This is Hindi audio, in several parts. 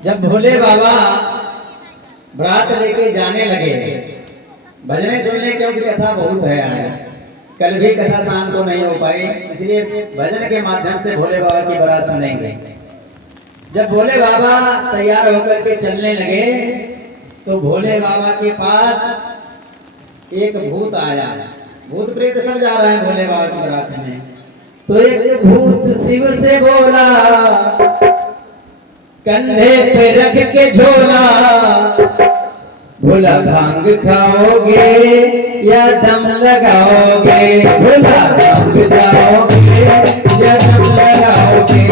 जब भोले बाबा बरात लेके जाने लगे, भजने सुनने क्योंकि कथा बहुत है आए, कल भी कथा शाम को नहीं हो पाई, इसलिए भजन के माध्यम से भोले बाबा की बारात सुनेंगे। जब भोले बाबा तैयार होकर के चलने लगे तो भोले बाबा के पास एक भूत आया। भूत प्रेत सब जा रहा है भोले बाबा की बारात में। तो एक भूत शिव से बोला, कंधे पे रख के झोला, भोला भांग खाओगे या दम लगाओगे, भोला भांग खाओगे या दम लगाओगे।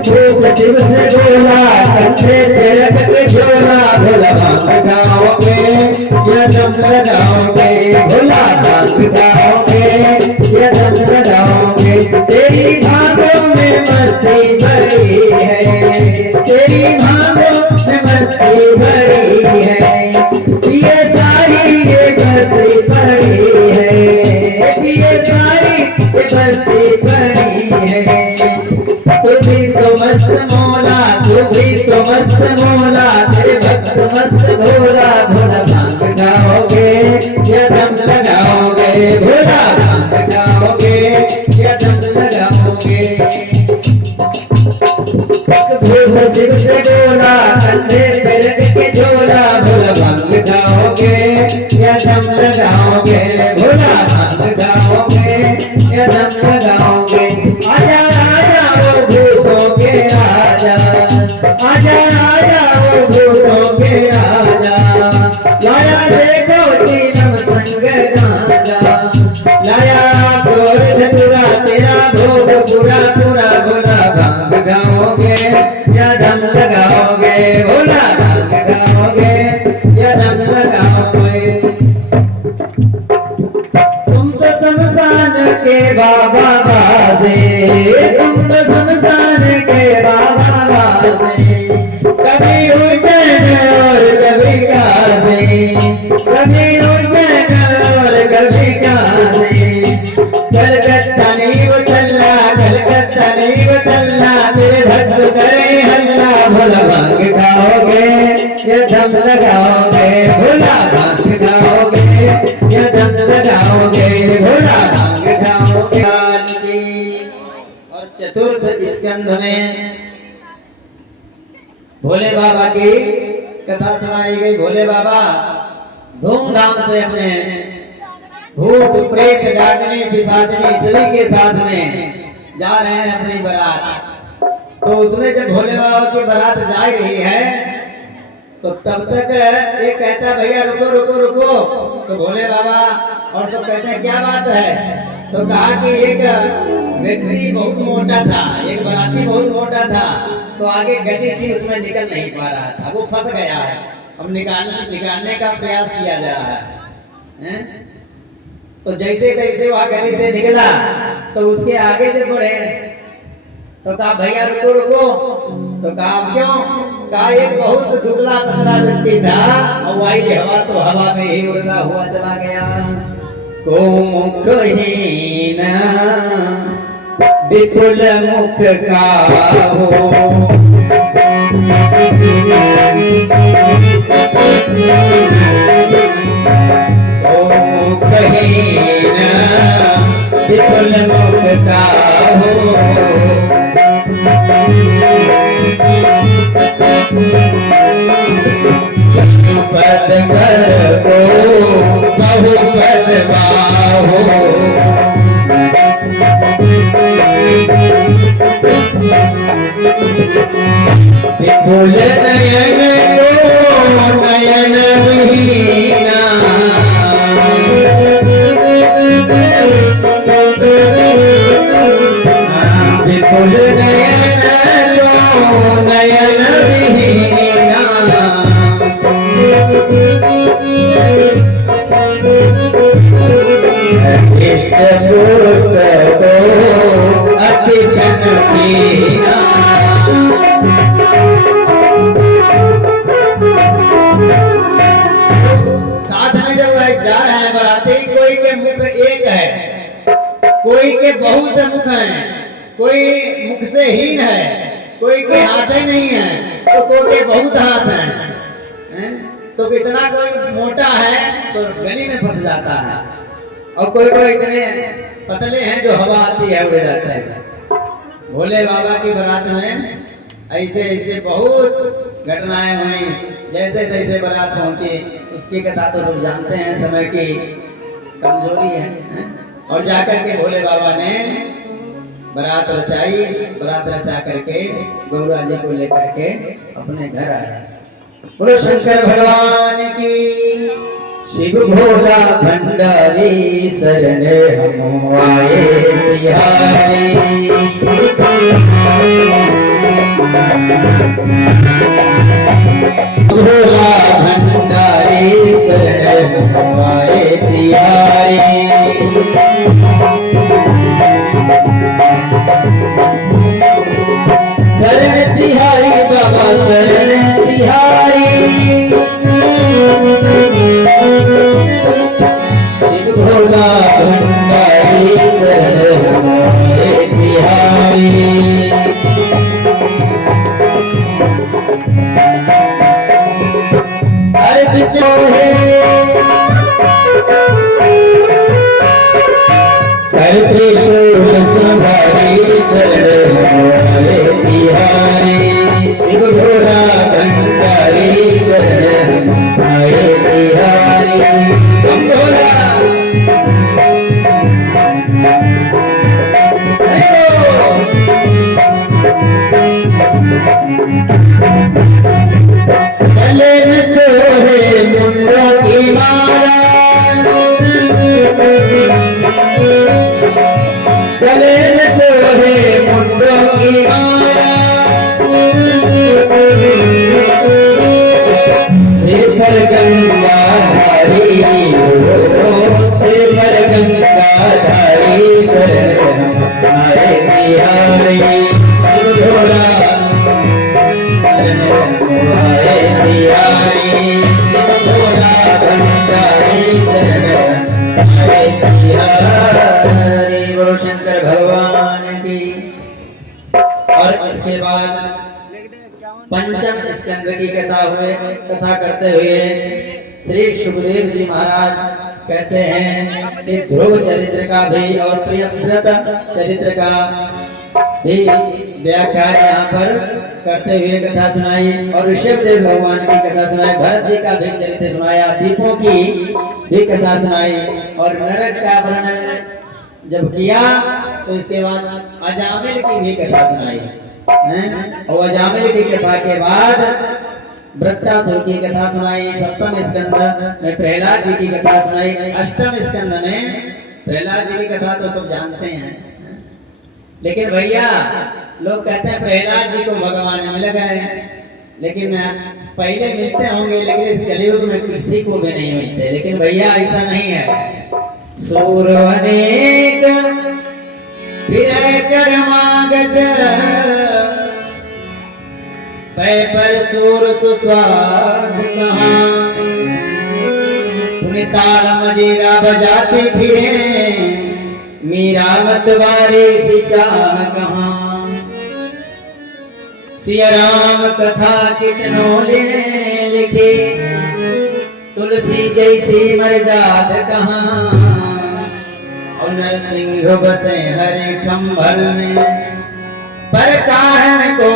भूत शिव से बोला, कंधे पे रख के झोला, भोला भांग खाओगे या दम लगाओगे, भोला भांग खाओगे या दम लगाओगे। तेरी भागों में मस्ती भरी है, तेरी भागों में मस्ती भरी है, ये सारी ये बस्ती पड़ी है, ये सारी ये बस्ती पड़ी है। तू भी तो मस्त मौला, तू भी तो मस्त मौला, तेरे भक्त मस्त भोला, भोला भांग खाओगे या दम लगाओगे, भोला भांग खाओगे या दम लगाओगे। भूत शिव से बोला, कंधे पे रख के झोला, भोला भांग खाओगे या दम लगाओगे, भोला भांग खाओगे या दम लगाओगे। आजा आजा वो भूतों के राजा, आजा आजा वो भूतों के राजा, लाया देखो चीलम संग गांजा, लाया तोड़ धतूरा तेरा भोग पूरा पूरा, भोला भांग खाओगे या दम लगाओगे, भोला भांग खाओगे या दम लगाओगे। तुम तो शमशान के बाबा बासे, तुम तो शमशान के बाबा बासे, कभी उज्जैन और कभी काशी, कभी उज्जैन और कभी काशी। कलकत्ता नहीं वो चलना, कलकत्ता नहीं वो चलना, तेरे भक्त करे हल्ला, भोला भांग खाओगे या दम लगाओगे, भोला भांग खाओगे या दम लगाओगे, भोला भांग खाओगे। और चतुर्थ स्कंध में भोले बाबा की कथा सुनाई गई। भोले बाबा धूमधाम से अपने भूत प्रेत डाकनी पिशाचनी सभी के साथ में जा रहे हैं अपनी बारात। तो उसमें जब भोले बाबा की बारात जा रही है तो तब तक एक कहता है भैया रुको रुको रुको। तो भोले बाबा और सब कहते हैं क्या बात है। तो कहा कि एक व्यक्ति बहुत मोटा था, एक बाराती बहुत मोटा था, तो आगे गति थी उसमें निकल नहीं पा रहा था, वो फंस गया है। अब निकालने का प्रयास किया जा रहा है। तो जैसे जैसे वह गली से निकला तो उसके आगे जब बढ़े तो कहा भैया रुको रुको। तो कहा क्यों। कहा एक बहुत दुबला पतला व्यक्ति था और वही हवा तो हवा में ही उड़ता हुआ चला गया। को मुखहीन विपुल मुख का हो, मुखहीन विपुल मुख का हो, पद कर को बहु पद बाहो, विपुल नयन को नयन विहीना, विपुल नयन को नयन विहीना, इष्ट पुष्ट को अति जन कीना। साथ में जब जा रहे हैं बराती, कोई के मुख एक है, कोई के बहुत मुख हैं, कोई मुख से हीन है, कोई के हाथ ही नहीं है, तो कोई के बहुत हाथ हैं। तो कितना कोई मोटा है तो गली में फंस जाता है, और कोई कोई इतने पतले हैं जो हवा आती है उड़ जाते हैं। भोले बाबा की बारात में ऐसे ऐसे बहुत घटनाएं हुई। जैसे जैसे बारात पहुंची उसकी कथा तो सब जानते हैं, समय की कमजोरी है। और जाकर के भोले बाबा ने बारात रचाई, बारात रचा करके गौरा जी को लेकर के अपने घर आए। बोलो शंकर भगवान की। शिव भोला भंडारी शरण हम आए तिहारी। भोला भंडारी शरण हम आए तिहारी। शरण तिहारी बाबा शरण तिहारी। शिव भोला भंडारी शरण हमारे तिहारी। अर्थ चोहे करते शोर संभारी शरण हमारे तिहारी। शिव भोला भंडारी शरण हमारे तिहारी। हम भोला गले में सोहे मुंडों की माला। गले में सोहे मुंडों की माला। सिर पर गंगा धारी सिर पर गंगा धारी शरण हमारे तिहारी। शिव भोला शरण हमारे तिहारी। शिव भोला भंडारी शरण हमारे तिहारी। बोलो शंकर भगवान की। और इसके बाद पंचम स्कंद की कथा करते हुए श्री सुखदेव जी महाराज कहते हैं कि ध्रुव चरित्र का भी और प्रियव्रत चरित्र का भी व्याख्या यहाँ पर करते हुए कथा सुनाई, और ऋषभदेव भगवान की कथा सुनाई, भरत जी का भी चरित्र सुनाया, दीपों की भी कथा सुनाई, और नरक का वर्णन जब किया तो इसके बाद अजामिल की भी कथा सुनाई। और अजामिल की कथा के बाद वृत्तासुर की कथा सुनाई। सप्तम स्कंद में प्रहलाद जी की कथा सुनाई। अष्टम स्कंद में प्रहलाद जी की कथा तो सब जानते हैं, लेकिन भैया लोग कहते हैं प्रहलाद जी को भगवान मिल गए, लेकिन पहले मिलते होंगे, लेकिन इस कलयुग में किसी को भी नहीं मिलते। लेकिन भैया ऐसा नहीं है। सूर अनेक फिर कडमागत पै पर सूर सुस्वाद कहाँ। पुनिताल मजीरा बजाते फिरे मीरा मतवारे से चाह कहाँ। सिया राम कथा कितनों ले लिखे तुलसी जैसी मर्याद कहाँ। और नरसिंह बसे हरे खंभल में पर कारण को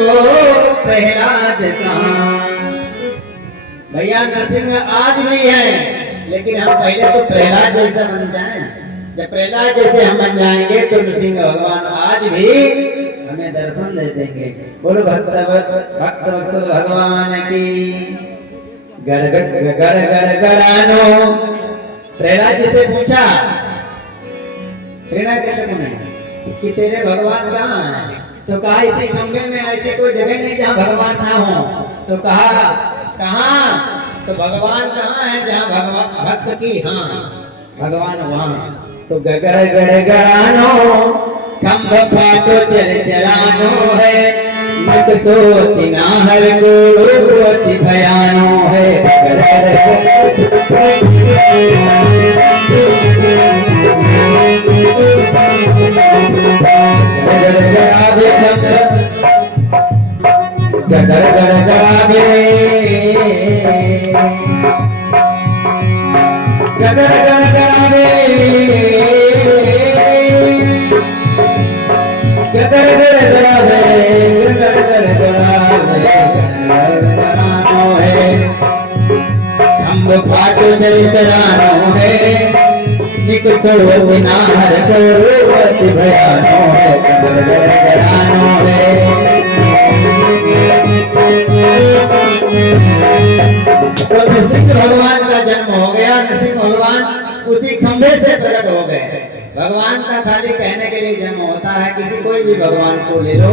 प्रहलाद कहाँ। भैया नरसिंह आज भी है, लेकिन हम पहले तो प्रहलाद जैसा बन जाएं। जब प्रहलाद जैसे हम बन जाएंगे तो नरसिंह भगवान आज भी हमें दर्शन दे देंगे। बोलो भक्त वत्सल भगवान की। गड़ गड़ गड़ गड़ गड़ानो। प्रहलाद जी से पूछा हिरण्यकश्यप ने कि तेरे भगवान कहाँ हैं? तो कहा इसी खंभे में ऐसे कोई जगह नहीं जहाँ भगवान ना हो। तो कहा कहाँ? तो भगवान कहाँ है जहाँ भगवान भक्त की हाँ भगवान वहाँ। तो गगड़ गड़ गड़ानो खंभ फाटो चल चलानो है। मत सोती ना हर को अति भयानो है। गड़ गड़ गड़ावे गड़ गड़ गड़ावे गड़ गड़ गड़ावे गड़ गड़ गड़ावे गड़ गड़ानो है खंभ फाटो चल चरानो है निक छोड़ो बिना हर करो भयानो है गड़ गड़ गड़ानो है। तो नरसिंह भगवान का जन्म हो गया। नरसिंह भगवान उसी खंभे से प्रकट हो गए। भगवान का खाली कहने के लिए जन्म होता है, किसी कोई भी भगवान को ले लो,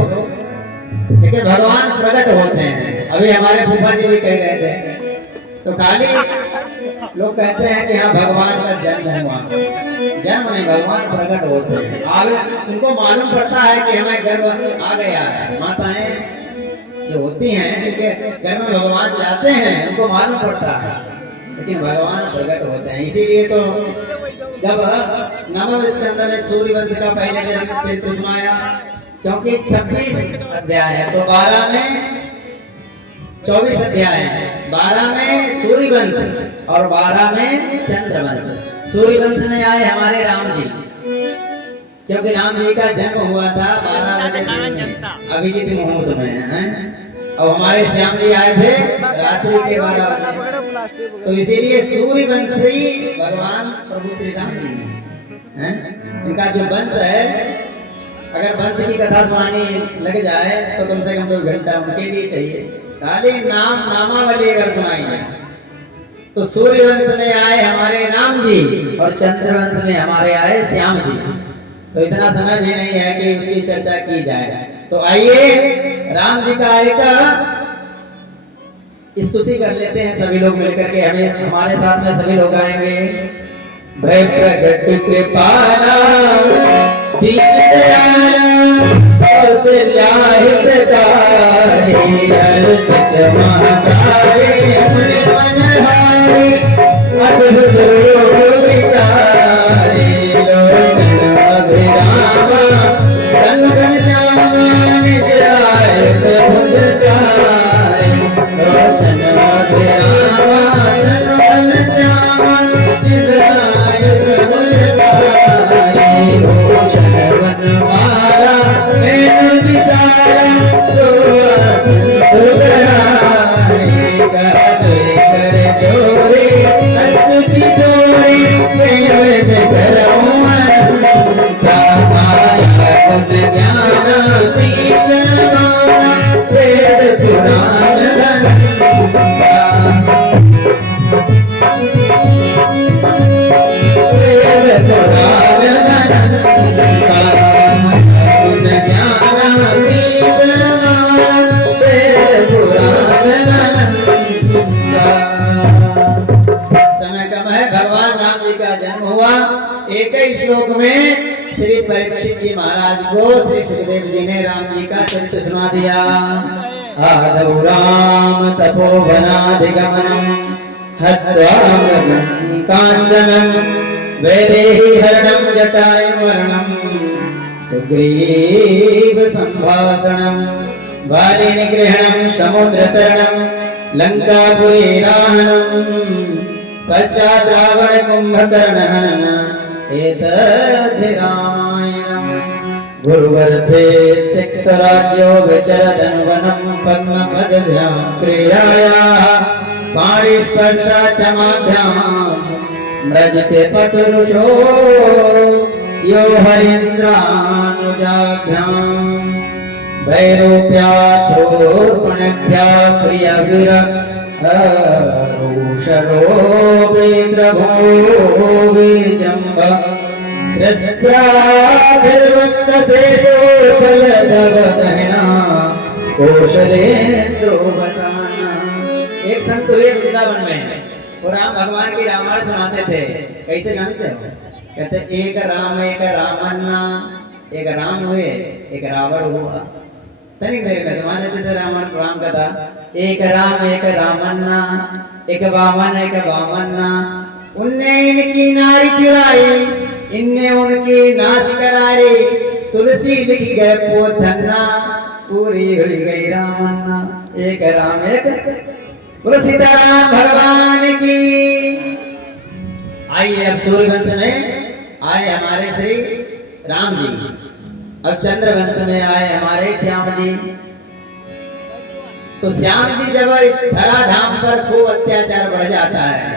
लेकिन भगवान प्रकट होते हैं। अभी हमारे फूफा जी भी कह रहे थे, तो खाली लोग कहते हैं कि हाँ भगवान का जन्म हुआ, जन्म नहीं, भगवान प्रकट होते हैं। अब उनको मालूम पड़ता है कि हमें गर्भ आ गया है। माताएं जो होती हैं जिनके घर में भगवान जाते हैं उनको मालूम पड़ता है, लेकिन भगवान प्रकट होते हैं। इसीलिए तो जब नवम स्कंद में सूर्यवंश का पहले चरित्र सुनाया, क्योंकि 26 अध्याय है तो 12 में 24 अध्याय है, 12 में सूर्यवंश और 12 में चंद्रवंश। सूर्यवंश में आए हमारे राम जी, क्योंकि राम जी का जन्म हुआ था 12 बजे अभिजीत मुहूर्त में है, और हमारे श्याम जी आए थे रात्रि के 12 बजे। तो इसीलिए सूर्यवंशी भगवान प्रभु श्री राम जी हैं। इनका जो वंश है, अगर वंश की कथा सुनानी लग जाए तो कम से कम 2 घंटा उनके लिए चाहिए। खाली नाम नामावली अगर सुनाई जाए तो सूर्यवंश में आए हमारे राम जी और चंद्रवंश में हमारे आए श्याम जी। तो इतना समय भी नहीं है कि उसकी चर्चा की जाए। तो आइए राम जी का एक स्तुति कर लेते हैं सभी लोग मिलकर के। हमें हमारे साथ में सभी लोग आएंगे। भय प्रगट कृपाला दीनदयाला कौशल्या हितकारी हर सत्य महाकारी मुनि मनहारी अद्भुत रूप विचारी लोचन अभिरामा रंग घन श्यामा निज आयत भुज चारे लोचन अभिरामा रंग घन श्यामा निज आयत भुज चारे भूषण वनमाला वेणु विशाला सुवासन सुगरारे गादुरी कर जोरे स्तुति जोरे वेद करऊं अनंता माया गुण ज्ञानातीत माना वेद पुराण अनंता वेद पुराण अनंता गुण ज्ञानातीत माना वेद पुराण अनंता। समय कम है, भगवान राम जी का जन्म हुआ। एक ही श्लोक में श्री परीक्षित जी महाराज को श्री सुखदेव जी ने राम जी का चरित्र सुना दिया। आदौ राम तपोवनाधिगमनम् हत्वा मृगं कांचनं वैदेही हरणं जटायुर्मरणं सुग्रीव संभाषणं वाली निगृहणं समुद्रतरणं लंकापुरी राहणं पश्चात् रावण कुंभकर्ण एतद्धि रामायणम्। गुरुवर्थे त्यक्तराज्यो विचरदनुवनं पद्मपदभ्यां क्रीडायाः पाणिस्पर्शाचमाभ्यां म्रजते पतरुषो यो हरीन्द्रानुजाभ्यां वैरूप्या चोर्पणभ्या प्रियविररोषरोपेन्द्रभो विजृम्भ कृस्राभिर्वत्तसेतो बलदवदहिना कौशलेन्द्रो बताना। एक संत हुए वृंदावन में, वो राम भगवान की रामायण सुनाते थे। कैसे जानते हो? कहते एक राम एक रामन्ना, एक राम हुए एक रावण हुआ। तनिक देर में समझ लेते थे राम कथा। एक राम एक रामन्ना, एक वामन एक वामन्ना। उनने इनकी नारी चुराई, इनने उनकी नाश करारी। तुलसी लिख गए पोथन्ना, पूरी हुई गई रामन्ना। एक राम एक बोलो सीताराम भगवान की। आइए अब सूर्यवंश में आए हमारे श्री राम जी, अब चंद्रवंश में आए हमारे श्याम जी। तो श्याम जी जब इस धराधाम पर खूब अत्याचार बढ़ जाता है,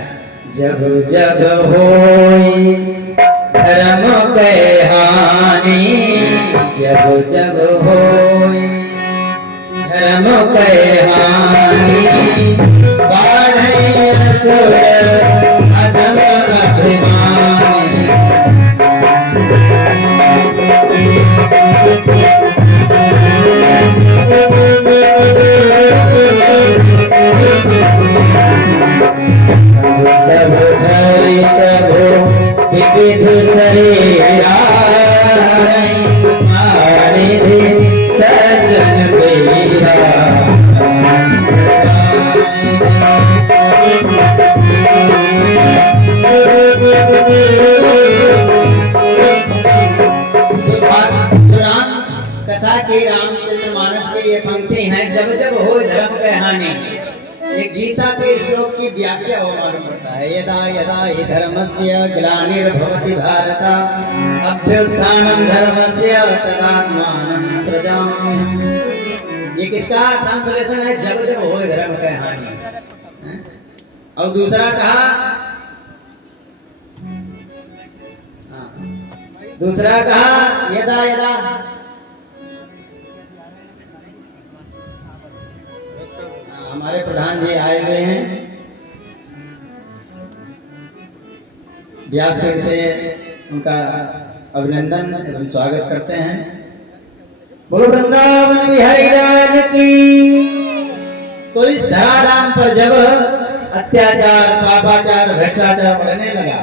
जब जब होई धर्म के हानि, जब जब होई धर्म के हानि, बढ़े असुर अधम अभिमानी। तब धरि प्रभु विविध शरीरा, मारे सज्जन पीरा। कथा की रामचंद्र मानस की ये पंक्ति है, जब जब हो धर्म के हानि। ये गीता के श्लोक की व्याख्या हो मालूम पड़ता है। यदा यदा हि धर्मस्य ग्लानिर्भवति भारत, अभ्युत्थानं धर्मस्य तदात्मानं सृजाम्यहम्। ये किसका ट्रांसलेशन है? जब जब हो धर्म के हानि। और दूसरा कहा, दूसरा कहा यदा यदा, हमारे प्रधान जी आए हुए हैं, व्यासपीठ से उनका अभिनंदन एवं स्वागत करते हैं। बोलो वृंदावन बिहारी लाल की। तो इस धराधाम पर जब अत्याचार, पापाचार, भ्रष्टाचार बढ़ने लगा,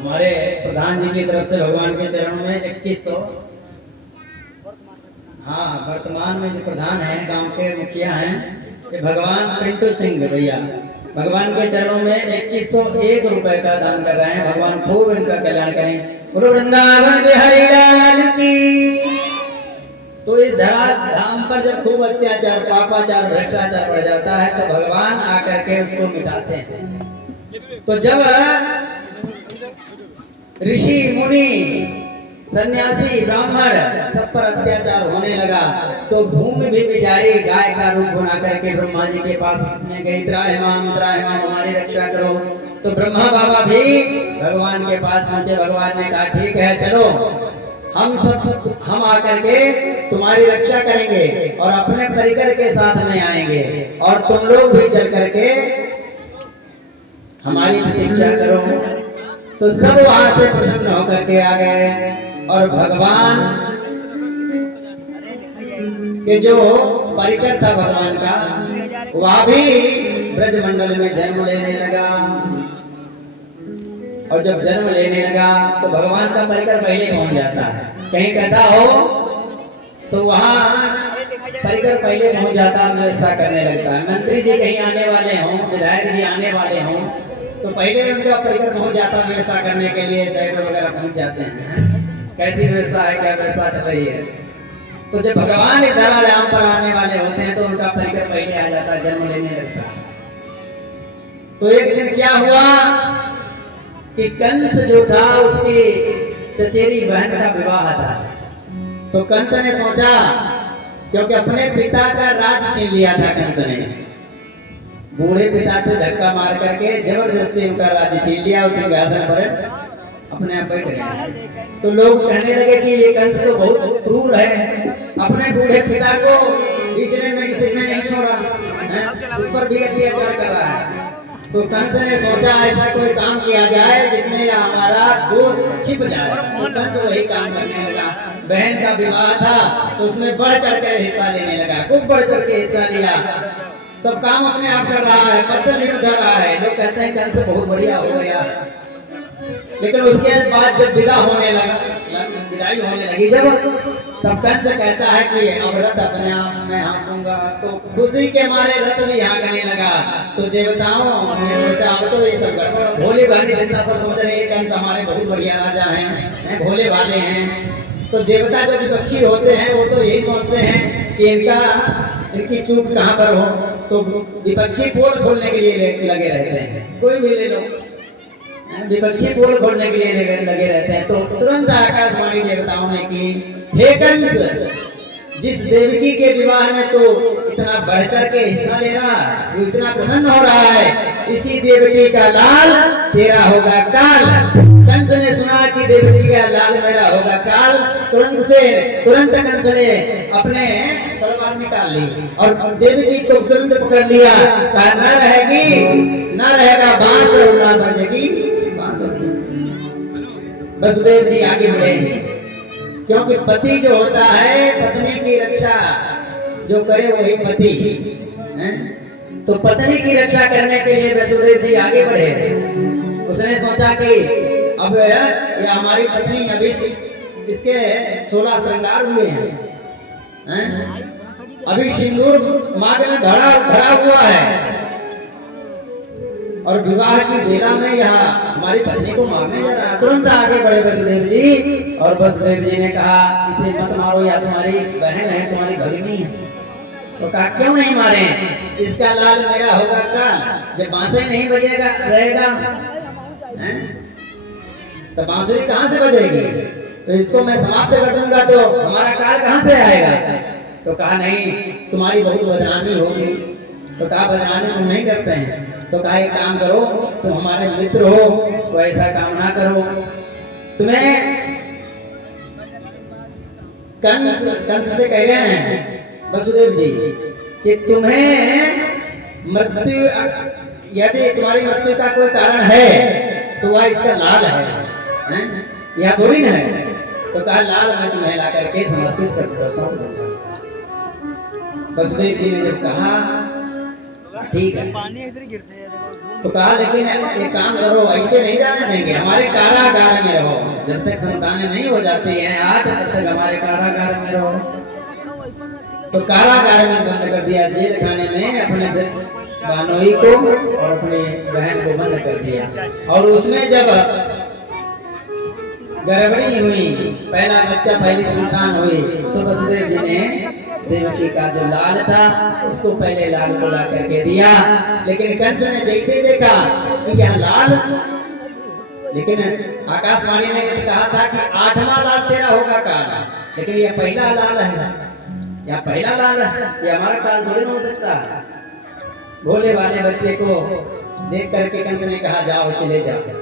हमारे प्रधान जी की तरफ से भगवान के चरणों में 2100, हाँ वर्तमान में जो प्रधान हैं, गांव के मुखिया हैं, ये भगवान पिंटू सिंह भैया, भगवान के चरणों में 2101 रुपए का दान कर रहे हैं। भगवान खूब इनका कल्याण करें। बोलो वृंदावन बिहारी लाल की। तो इस धराधाम पर जब खूब अत्याचार, पापाचार, भ्रष्टाचार बढ़ जाता है तो भगवान आकर के उसको मिटाते हैं। तो जब ऋषि मुनि सन्यासी ब्राह्मण सब पर अत्याचार होने लगा तो भूमि भी बेचारी गाय का रूप बना करके ब्रह्मा जी के पास में गई, त्राहिमाम हमारी रक्षा करो। तो ब्रह्मा बाबा भी भगवान के पास पहुंचे। भगवान ने कहा ठीक है चलो, हम आकर के तुम्हारी रक्षा करेंगे और अपने परिकर के साथ में आएंगे और तुम लोग भी चल करके हमारी प्रतीक्षा करो। तो सब वहां से प्रसन्न होकर के आ गए और भगवान के जो परिकर था भगवान का, वह भी ब्रजमंडल में जन्म लेने लगा। और जब जन्म लेने लगा तो भगवान का परिकर पहले पहुंच जाता है। कहीं कहता हो तो वहां परिकर पहले पहुंच जाता, व्यवस्था करने लगता है। मंत्री जी कहीं आने वाले हों, विधायक जी आने वाले हों तो पहले उनका परिकर पहुंच जाता व्यवस्था करने के लिए, सेक्रेटरी वगैरह पहुंच जाते हैं। कैसी व्यवस्था है, क्या व्यवस्था चल रही है। तो जब भगवान इस धराधाम पर आने वाले होते हैं तो उनका परिकर पहले आ जाता, जन्म लेने लगता है। तो एक दिन क्या हुआ कि कंस जो था उसकी चचेरी बहन का विवाह था। तो कंस ने सोचा, क्योंकि अपने पिता का राज छीन लिया था कंस ने, बूढ़े पिता थे, धक्का मार करके जबरदस्ती उनका राज्य छीन लिया, उस सिंहासन पर अपने आप बैठ गए। तो लोग कहने लगे कि ये कंस तो बहुत क्रूर है, अपने बूढ़े पिता को इसने नहीं छोड़ा है? उस पर भी अत्याचार कर रहा है। तो कंस ने सोचा ऐसा कोई काम किया जाए जिसमें हमारा दोष छिप जाए। तो कंस वही काम करने लगा। बहन का विवाह था तो उसमें बढ़ चढ़ कर हिस्सा लेने लगा, खूब बढ़ चढ़ के हिस्सा लिया, सब काम अपने आप कर रहा है, पत्थर नहीं उठा रहा है। लोग कहते हैं कंस बहुत बढ़िया हो गया। लेकिन उसके बाद जब विदाई होने लगी जब, तब कंस कहता है कि अब रथ अपने आप में हाँकूंगा। तो खुशी के मारे रथ भी हाँकने लगा। तो देवताओं ने सोचा अब तो ये सब गड़बड़, भोले भाले जनता सब सोच रहे हैं कंस हमारे बहुत बढ़िया राजा हैं, भोले भाले हैं। तो देवता जो विपक्षी होते हैं वो तो यही सोचते हैं कि इनकी चूक कहाँ पर हो। तो विपक्षी पोल खोलने के लिए लगे रहते हैं, कोई भी ले लो, विपक्षी पोल खोलने के लिए लगे रहते हैं। तो तुरंत आकाशवाणी देवताओं ने की, हे कंस, जिस देवकी के विवाह में तो इतना बढ़ चढ़ के हिस्सा ले रहा है, वो इतना प्रसन्न हो रहा है, इसी देवकी का लाल तेरा होगा काल। कंस ने सुना कि देवकी का लाल मेरा होगा काल, तुरंत कंस ने अपने तलवार निकाल ली और देवकी को तुरंत पकड़ लिया। कहा न रहेगा बांस और ना बजेगी बांसुरी। वसुदेव जी आगे बढ़े, क्योंकि पति जो होता है पत्नी की रक्षा जो करे वही पति है। तो पत्नी की रक्षा करने के लिए वसुदेव जी आगे बढ़े। उसने सोचा कि अब ये हमारी पत्नी, अभी इसके 16 श्रृंगार हुए हैं, अभी सिंदूर मांग में भरा हुआ है और विवाह की बेला में यहाँ हमारी पत्नी को मारने जा रहा है। तुरंत आगे बढ़े वसुदेव जी, और वसुदेव जी ने कहा इसे मत मारो, या तुम्हारी बहन है, तुम्हारी भगिनी है। तो कहा क्यों नहीं मारे, इसका लाल मेरा होगा काल, जब बांसुरी नहीं बजेगा रहेगा तो बांसुरी कहाँ से बजेगी, तो इसको मैं समाप्त कर दूंगा तो हमारा काल कहाँ से आएगा। तो कहा नहीं, तुम्हारी बहुत बदनामी होगी। तो कहा बदनामी हम नहीं करते हैं। तो कहा एक काम करो, तुम हमारे मित्र हो तो ऐसा काम ना करो, तुम्हें कंस से कह रहे हैं वसुदेव जी कि तुम्हें मृत्यु, यदि तुम्हारी मृत्यु का कोई कारण है तो वह इसका लाल है, यह थोड़ी ना है। तो कहा लाल मैं तुम्हें ला करके समर्पित कर दूंगा, सौंप दूंगा। वसुदेव जी ने जब कहा ठीक है, तो कहा लेकिन एक काम करो, ऐसे नहीं जाने देंगे, हमारे कारागार में रहो, जब तक संतानें नहीं हो जाती हैं 8 तब तक हमारे कारागार में रहो। तो कारागार में बंद कर दिया, जेल खाने में अपने बानोई को और अपनी बहन को बंद कर दिया। और उसमें जब गड़बड़ी हुई, पहला बच्चा पहली संतान हुई, तो वसुदेव जी ने देवकी का जो लाल था उसको पहले लाल को ला करके दिया। लेकिन कंस ने जैसे देखा कि यह लाल, लेकिन आकाशवाणी ने कहा था कि 8वां लाल तेरा होगा काल, लेकिन यह पहला लाल है, यह पहला लाल है, यह हमारा काल थोड़ी हो सकता है। भोले वाले बच्चे को देख करके कंस ने कहा जाओ इसे ले जाओ।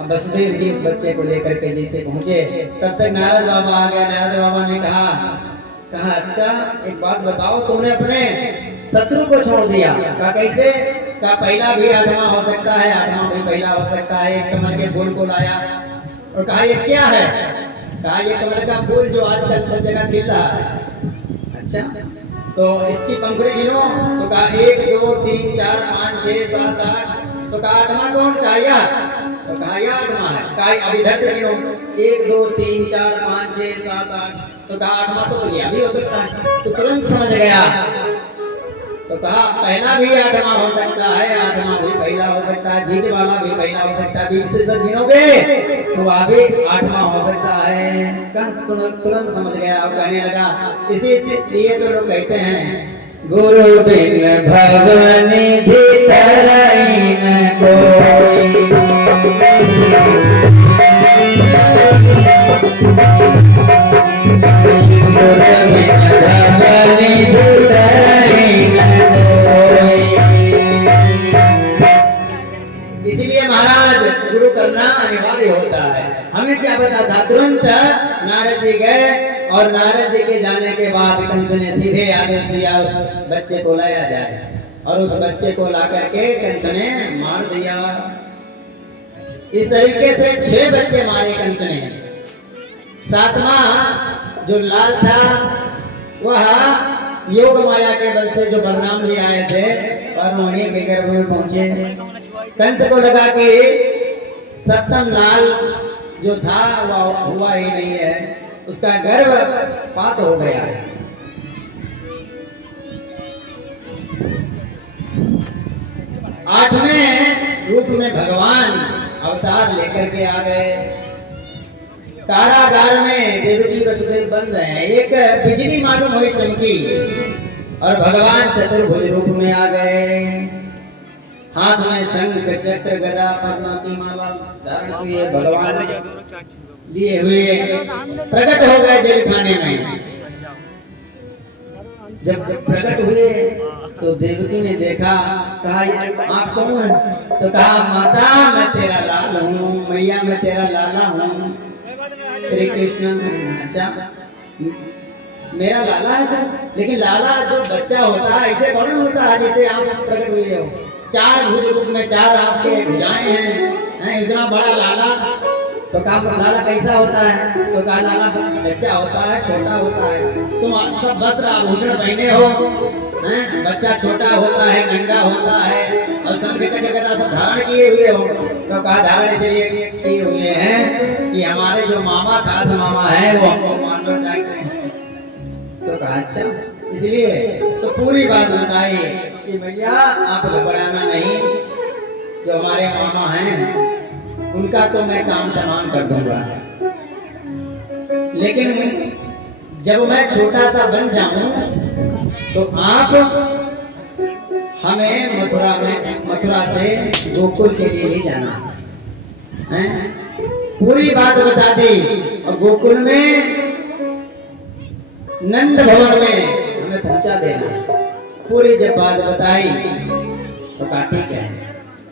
अब वसुदेव जी उस बच्चे को लेकर के जैसे पहुंचे, तब तक नारद बाबा आ गया। नारद बाबा ने कहा अच्छा एक बात बताओ, तुमने अपने शत्रु को छोड़ दिया। कहा कैसे? कहा पहला भी 8वां हो सकता है, 8वां भी पहला हो सकता है। एक कमल के फूल को लाया और कहा ये क्या है? कहा ये कमल का फूल जो आजकल सब जगह खिल रहा है। अच्छा तो इसकी पंखुड़ी गिनो। तो कहा 1 2 3 4 5 6 7 8। तो कहा 8वां कौन? कहा यह। तो कहा यह 8वां है। कहा अब इधर से गिनो 1 2 3 4 5 6 7 8। तो कहा 8वां तो यह भी हो सकता है। तो तुरंत समझ गया। तो कहा पहला भी 8वां हो सकता है, 8वां भी पहला हो सकता है, बीच वाला भी पहला हो सकता है। बीच से सब गिनोगे तो वह भी 8वां हो सकता है। तुरंत समझ गया और कहने लगा। इसीलिए तो लोग कहते हैं गुरु बिन भवनिधि तरई न कोई। गुरु बिन भवनिधि तरई न कोई। इसलिए महाराज गुरु करना अनिवार्य होता है। हमें क्या पता था, तुरंत नारद जी गए और नारद जी के जाने के बाद कंस ने सीधे आदेश दिया उस बच्चे को लाया जाए और उस बच्चे को ला करके कंस ने मार दिया। इस तरीके से 6 बच्चे मारे कंस ने। 7वां जो लाल था वह योग माया के बल से जो बलराम जी आए थे और उन्हीं के गर्भ में पहुंचे। कंस को लगा कि 7वां लाल जो था वह हुआ ही नहीं है, उसका गर्भ पात हो गया है। आठवें रूप में भगवान अवतार लेकर के आ गए। कारागार में देवकी वसुदेव बंद है। एक बिजली मालूम हुई चमकी और भगवान चतुर्भुज रूप में आ गए। हाथ में शंख चक्र गदा पद्म की माला धारण किए भगवान लिए हुए प्रकट हो गए जेल खाने में। जब प्रकट हुए तो देवकी ने देखा, कहा आप कौन है? तो कहा माता मैं तेरा लाल हूँ, मैया मैं तेरा लाला हूँ श्री कृष्ण। अच्छा मेरा लाला है तो, लेकिन लाला जो बच्चा होता है ऐसे कौन होता है जैसे आप प्रकट हुए हो? 4 भुज रूप में 4 आपके भुजाएं हैं, इतना बड़ा लाला। तो कहा लाला कैसा होता है? तो कहा लाला बच्चा होता है, छोटा होता है। तुम सब वस्त्र आभूषण पहने हो, हैं? बच्चा छोटा होता है, नंगा होता है और शंख चक्र गदा सब धारण किए हुए हो। तो कहा धारण इसलिए किए हुए हैं कि हमारे जो मामा खास मामा है वो हमको मानना चाहते हैं। तो कहा अच्छा इसलिए। तो पूरी बात बताई कि भैया आप घबराना नहीं, जो हमारे मामा हैं उनका तो मैं काम तमाम कर दूंगा, लेकिन जब मैं छोटा सा बन जाऊं तो आप हमें मथुरा से गोकुल के लिए ले जाना है। पूरी बात बता दी और गोकुल में नंद भवन में हमें पहुंचा देना। पूरी जब बात बताई तो कहा ठीक है।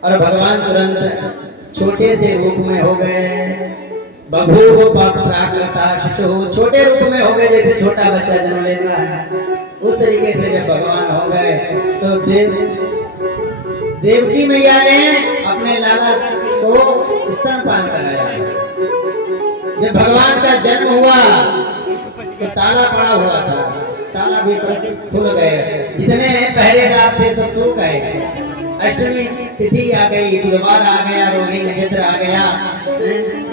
और भगवान तुरंत छोटे से रूप में हो गए। बभूव प्राकृता शिशु, छोटे रूप में हो गए जैसे छोटा बच्चा जन्म लेता है उस तरीके से जब भगवान हो गए तो देवकी मैया ने अपने लाला को स्तनपान कराया। जब भगवान का जन्म हुआ तो ताला पड़ा हुआ था, ताला भी सब खुल गए। जितने पहरेदार थे सब सो गए। अष्टमी तिथि आ गई, बुधवार आ गया, रोहिणी नक्षत्र आ गया,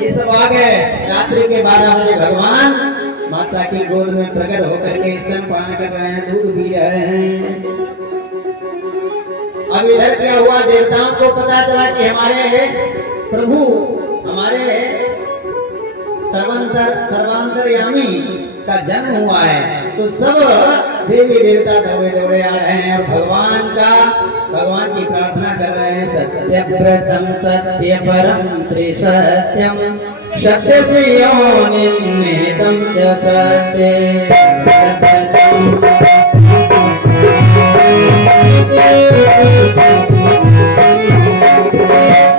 ये सब आ गए। रात्रि के 12 बजे भगवान माता की गोद में प्रकट होकर के स्तनपान कर रहे हैं, दूध पी रहे हैं। अब इधर क्या हुआ, देवताओं को पता चला कि हमारे प्रभु, हमारे सर्वांतरयामी का जन्म हुआ है। तो सब देवी देवता दौड़े दौड़े आ रहे हैं और भगवान की प्रार्थना कर रहे हैं। सत्यव्रतम सत्य परम त्रिसत्यम सत्य से योनिम निहितम च सत्य।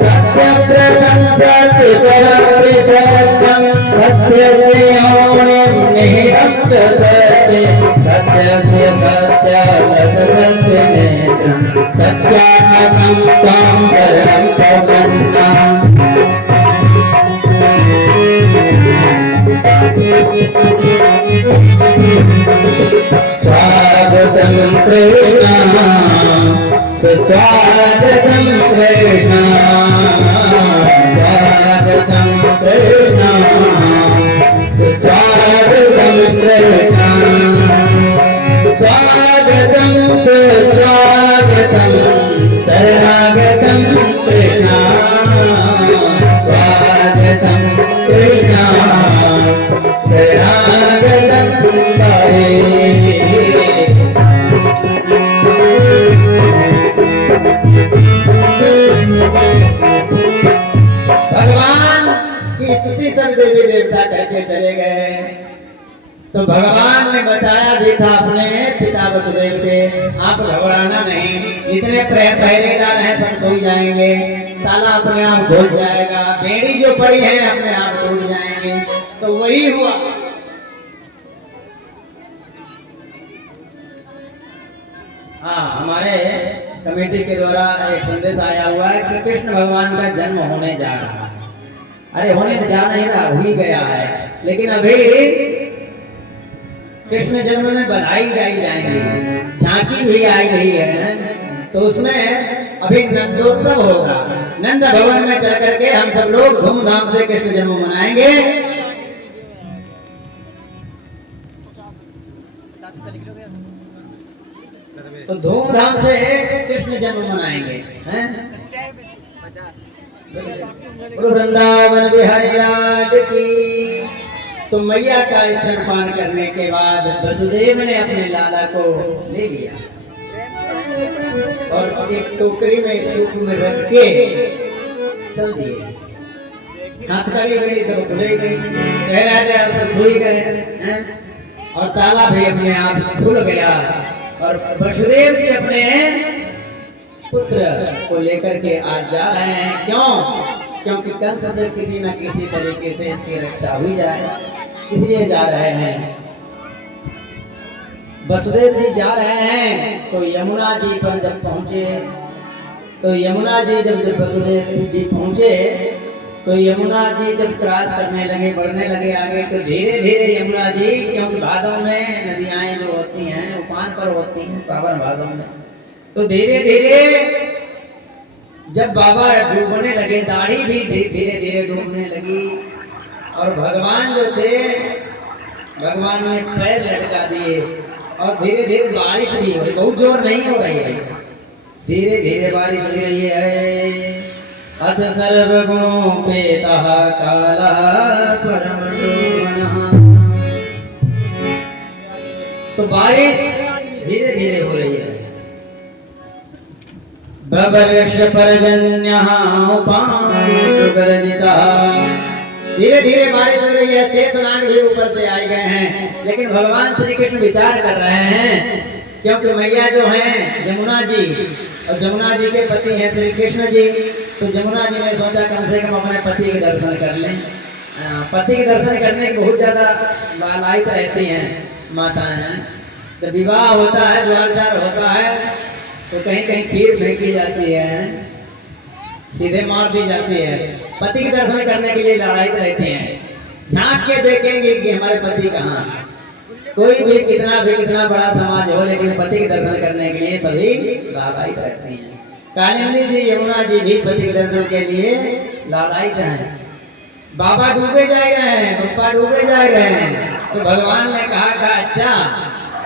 सत्यव्रतम सत्य परम त्रिसत्यम सत्य से योनिम निहितम च सत्य। सत्यस्य सत्यव्रत सत्यनेत्रं सत्यात्मकं त्वां शरणं प्रपन्नः। स्वागतं कृष्ण सुस्वागतं कृष्ण स्वागतं कृष्ण सुस्वागतं कृष्ण स्वागतं सुस्वागतं शरणागतं कृष्ण स्वागतं कृष्ण शरणागतं जी सब देवी देवता करके चले गए। तो भगवान ने बताया भी था अपने पिता वसुदेव से, आप घबराना नहीं, जितने पहरेदार हैं सब सो जाएंगे, ताला अपने आप खुल जाएगा, बेड़ी जो पड़ी है अपने आप टूट जाएंगे। तो वही हुआ। हाँ, हमारे कमेटी के द्वारा एक संदेश आया हुआ है कि कृष्ण भगवान का जन्म होने जा रहा है। अरे होने जा नहीं रहा, हो ही गया है, लेकिन अभी कृष्ण जन्म में बधाई गाई जाएंगी, झांकी भी आई रही है। तो उसमें अभी नंदोत्सव होगा, नंद भवन में चल करके हम सब लोग धूमधाम से कृष्ण जन्म मनाएंगे। तो धूमधाम से कृष्ण जन्म मनाएंगे, हैं? वृंदावन बिहारी लाल की। तो मैया का स्तनपान करने के बाद वसुदेव ने अपने लाला को ले लिया और एक टोकरी में एक सूप में रख के चल दिए। हथकड़ी बेड़ी सब खुले गई, सब सोई गए, और ताला भी अपने आप खुल गया। और वसुदेव जी अपने पुत्र को लेकर के आज जा रहे हैं। क्यों? क्योंकि कंस से किसी न किसी तरीके से इसकी रक्षा हुई जाए, इसलिए जा रहे हैं। वसुदेव जी जा रहे हैं तो यमुना जी पर जब पहुंचे, तो यमुना जी जब वसुदेव जी पहुंचे तो यमुना जी जब क्रॉस करने लगे, बढ़ने लगे आगे, तो धीरे धीरे यमुना जी, क्योंकि भादों में नदियां जो होती हैं उफान पर होती हैं सावन भादों में, तो धीरे धीरे जब बाबा डूबने लगे, दाढ़ी भी धीरे धीरे डूबने लगी। और भगवान जो थे, भगवान ने पैर लटका दिए और धीरे धीरे बारिश भी हो रही, बहुत जोर नहीं हो रही है, धीरे धीरे बारिश हो रही है। अथ सर्वगुणोपेतः कालः परम शोभनः। तो बारिश धीरे धीरे हो रही है। बवर्ष पर्जन्यः उपांशु गर्जितः। धीरे धीरे बारिश हो रही है, शेषनाग भी ऊपर से आए गए हैं। लेकिन भगवान श्री कृष्ण विचार कर रहे हैं, क्योंकि मैया जो हैं जमुना जी, और जमुना जी के पति हैं श्री कृष्ण जी, तो जमुना जी ने सोचा कम से कम अपने पति के दर्शन कर लें। पति के दर्शन करने की बहुत ज़्यादा लालायित रहती हैं माताएं। जब विवाह होता है, द्वारचार होता है, तो कहीं कहीं खीर फेंकी जाती है, सीधे मार दी जाती है। पति के दर्शन करने के लिए लालायित रहती हैं, झांक के देखेंगे कि हमारे पति कहाँ। कोई भी कितना बड़ा समाज हो, लेकिन पति के दर्शन करने के लिए सभी लालायित रहते हैं। कालिंदी जी, यमुना जी भी पति के दर्शन के लिए लालायित हैं। बाबा डूबे जा रहे हैं, पप्पा डूबे जा रहे हैं, तो भगवान ने कहा अच्छा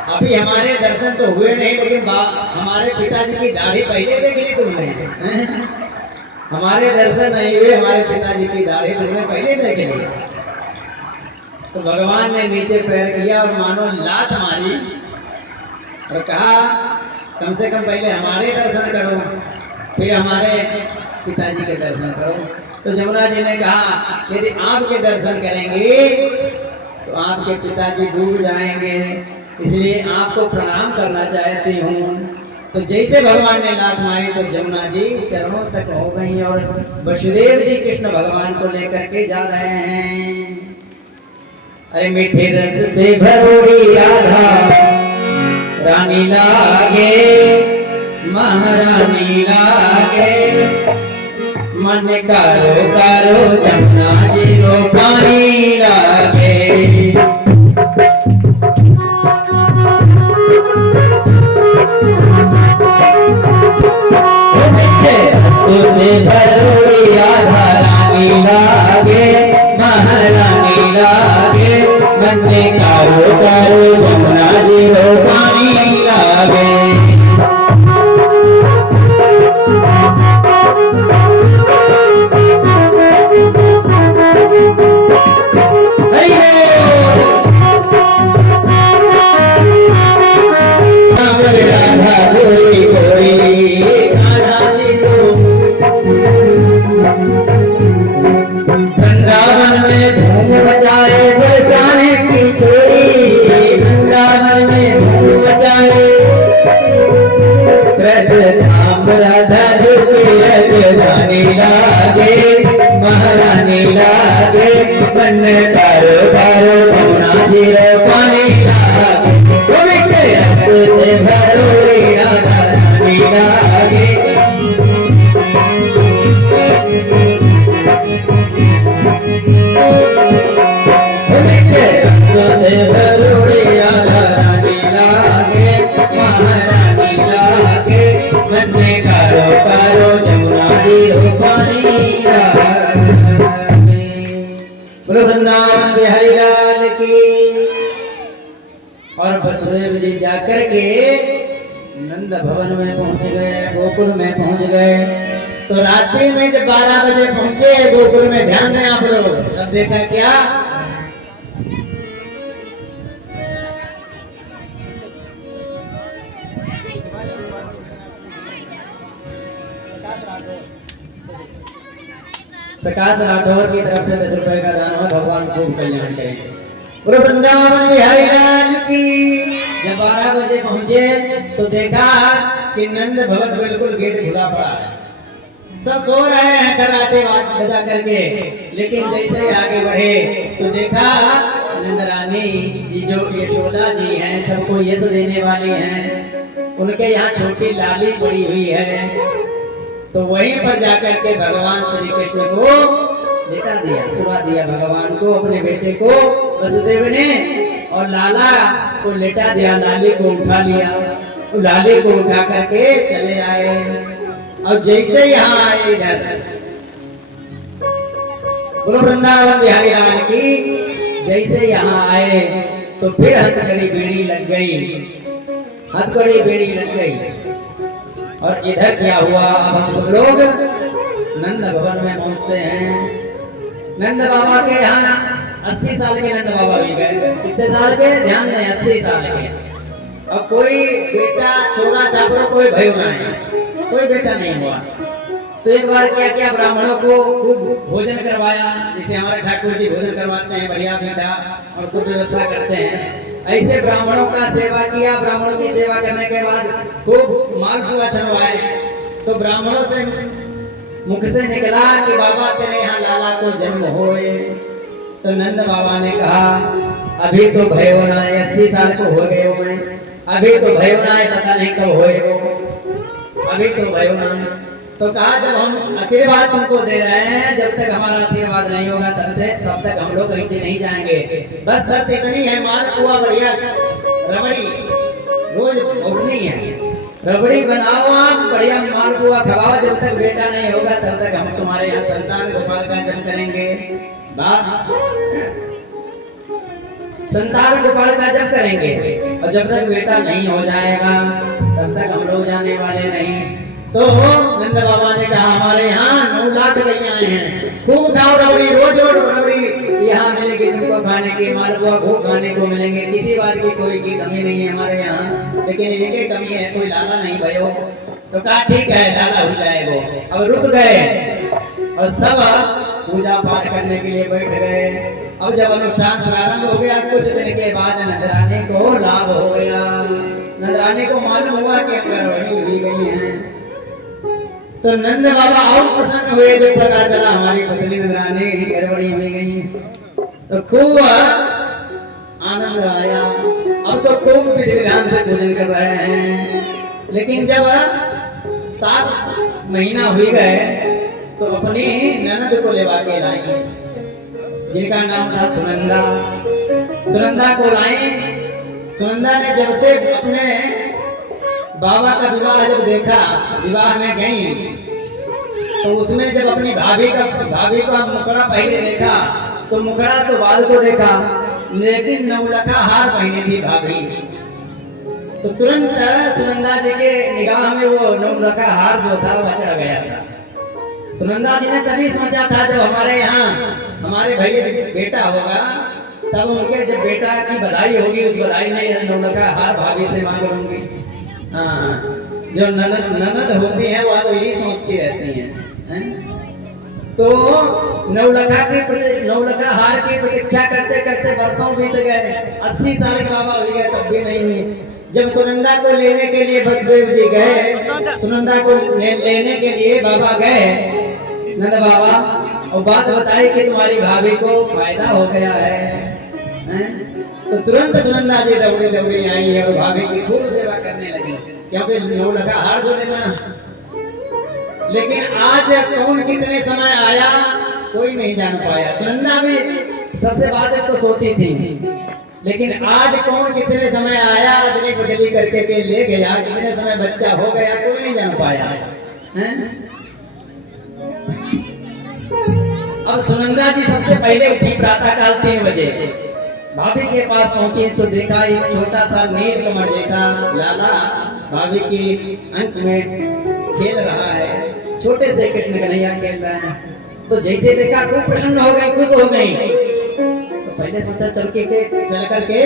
अभी हमारे दर्शन तो हुए नहीं, लेकिन हमारे पिताजी की दाढ़ी पहले देख ली तुमने। हमारे दर्शन नहीं हुए, हमारे पिताजी की दाढ़ी तुमने पहले देख ली। तो भगवान ने नीचे पैर किया और मानो लात मारी और कहा कम से कम पहले हमारे दर्शन करो, फिर हमारे पिताजी के दर्शन करो। तो जमुना जी ने कहा यदि आपके दर्शन करेंगे तो आपके पिताजी डूब जाएंगे, इसलिए आपको प्रणाम करना चाहती हूँ। तो जैसे भगवान ने लात मारी तो जमुना जी चरणों तक हो गई और वसुदेव जी कृष्ण भगवान को लेकर के जा रहे हैं। अरे मीठे रस से भरोड़ी राधा रानी लागे, महारानी लागे, मन कारो कारो जमुना जी रो पानी लागे। से भरोड़ी राधा रानी लागे, महारानी लागे, मन कारो कारो जमुना जी रो पानी लागे। वृंदावन में लागे मन करो करो जमुना जी रो पानी लागे वो मिठे रस से भरोड़ी राधा रानी लागे वो मिठे रस से भरोड़ी राधा रानी लागे महारानी लागे मन करो करो जमुना जी रो पानी बोलो वृंदावन बिहारी लाल की। और वसुदेव जी जाकर के नंद भवन में पहुंच गए, गोकुल में पहुंच गए। तो रात्रि में जब 12 बजे पहुंचे गोकुल में, ध्यान दें आप लोग, तब देखा क्या, प्रकाश राठौर की तरफ से 10 रुपए का दान हो, भगवान खूब कल्याण करेंगे। गुरु वृंदावन बिहारी लाल की। जब 12 बजे पहुंचे तो देखा कि नंद भवन बिल्कुल गेट खुला पड़ा है, सब सो रहे हैं कराटे बजा करके। लेकिन जैसे ही आगे बढ़े तो देखा नंद रानी जी जो यशोदा जी हैं, सबको यश देने वाली हैं, उनके यहाँ छोटी लाली पड़ी हुई है। तो वहीं पर जाकर के भगवान श्री कृष्ण को लेटा दिया, सुला दिया भगवान को, अपने बेटे को वसुदेव ने, और लाला को लेटा दिया, लाली को उठा लिया, लाली को उठा करके चले आए। और जैसे यहाँ आए इधर, बोलो वृंदावन बिहारी लाल की। जैसे यहाँ आए तो फिर हथकड़ी बेड़ी लग गई, हथकड़ी बेड़ी लग गई। और इधर क्या हुआ, अब हम सब लोग नंद भवन में पहुंचते हैं। नंद बाबा के यहाँ 80 साल के नंद बाबा भी गए। कितने साल के, ध्यान दें, 80 साल के। और कोई बेटा छोरा छात्रों कोई भयो ना है, कोई बेटा नहीं हुआ। तो एक बार क्या किया, ब्राह्मणों को खूब भोजन करवाया, जैसे हमारे ठाकुर जी भोजन करवाते हैं, बढ़िया मीठा और सब व्यवस्था करते हैं। ऐसे ब्राह्मणों का सेवा किया। ब्राह्मणों की सेवा करने के बाद खूब मालपुआ छनवाए। तो ब्राह्मणों से मुख से निकला कि बाबा तेरे यहाँ लाला को जन्म होए। तो नंद बाबा ने कहा अभी तो भयो ना है, 80 साल को हो गए हो, मैं अभी तो भयो ना है, पता नहीं कब होए हो, अभी तो भयो ना है। तो कहा जब हम आशीर्वाद तुमको दे रहे हैं, जब तक हमारा आशीर्वाद नहीं होगा तब तक हम लोग ऐसे नहीं जाएंगे। बस शर्त इतनी है, मालपुआ बढ़िया रबड़ी रोज भोगनी है, रबड़ी बनाओ आप, बढ़िया मालपुआ खवाओ, जब तक बेटा नहीं होगा तब तक हम तुम्हारे यहाँ संतान गोपाल का जन्म करेंगे। संतान गोपाल का जब करेंगे, और जब तक बेटा नहीं हो जाएगा तब तक हम लोग जाने वाले नहीं। तो नंद बाबा ने कहा हमारे यहाँ 9 लाख गैया हैं, खूब खाओ रबड़ी, रोज रोज रबड़ी यहाँ मिलेगी तुमको खाने की, मालपुआ खूब खाने को मिलेंगे, किसी बात की कोई की कमी नहीं है हमारे यहाँ। लेकिन एक ही कमी है, कोई लाला नहीं भयो। तो कहा ठीक है, लाला हो जाएगा। अब रुक गए और सब पूजा पाठ करने के लिए बैठ गए। अब जब अनुष्ठान प्रारंभ हो गया, कुछ दिन के बाद नंदरानी को लाभ हो गया। नंदरानी को मालूम हुआ कि गड़बड़ी हुई गई है। तो नंद बाबा और प्रसन्न हुए जब पता चला हमारी पत्नी नंदरानी गड़बड़ी हुई गई। तो खूब आनंद आया। अब तो खूब विधि विधान से पूजन कर रहे हैं। लेकिन जब 7 महीना हुई गए तो अपनी ननद को लेवा के लाई, जिनका नाम था सुनंदा। सुनंदा को लाई। सुनंदा ने जब से अपने बाबा का विवाह जब देखा, विवाह में गई, तो उसमें जब अपनी भाभी का मुखड़ा पहले देखा, तो मुखड़ा तो बाद को देखा, लेकिन नौलखा हार पहनी थी भाभी। तो तुरंत सुनंदा जी के निगाह में वो नौलखा हार जो था वह चढ़ गया था। सुनंदा जी ने तभी सोचा था जब हमारे यहाँ हमारे भैया बेटा होगा, तब उनके जब बेटा की बधाई होगी, उस बधाई में नौलखा हार भाभी से मांगूंगी। हाँ, जो ननद होती है वह तो यही सोचती रहती हैं। तो नौलखा हार की प्रतीक्षा करते करते वर्षों बीत गए। 80 साल के बाबा हो गए तब भी नहीं हुई। जब सुनंदा को लेने के लिए वसुदेव जी गए, सुनंदा को लेने के लिए बाबा गए, नंद बाबा और बात बताई कि तुम्हारी भाभी को फायदा हो गया है, हैं? तो तुरंत सुनंदा जी दौड़ी दौड़ी आई है और भाभी की खूब सेवा करने लगी, क्योंकि नो लगा हार जोड़े ना। लेकिन आज कौन कितने समय आया कोई नहीं जान पाया। सुनंदा भी सबसे बाद को सोती थी, लेकिन आज कौन कितने समय आया अदली बदली करके के ले गया, कितने समय बच्चा हो गया कोई नहीं जान पाया, हैं? अब सुनंदा जी सबसे पहले उठी प्रातः काल 3 बजे, भाभी के पास पहुंची तो देखा एक छोटा सा नील कमल जैसा लाला भाभी की अंक में खेल रहा है, छोटे से कृष्ण कन्हैया खेल रहा है। तो जैसे देखा खूब प्रसन्न हो गई, खुश हो गई। तो पहले सोचा चल करके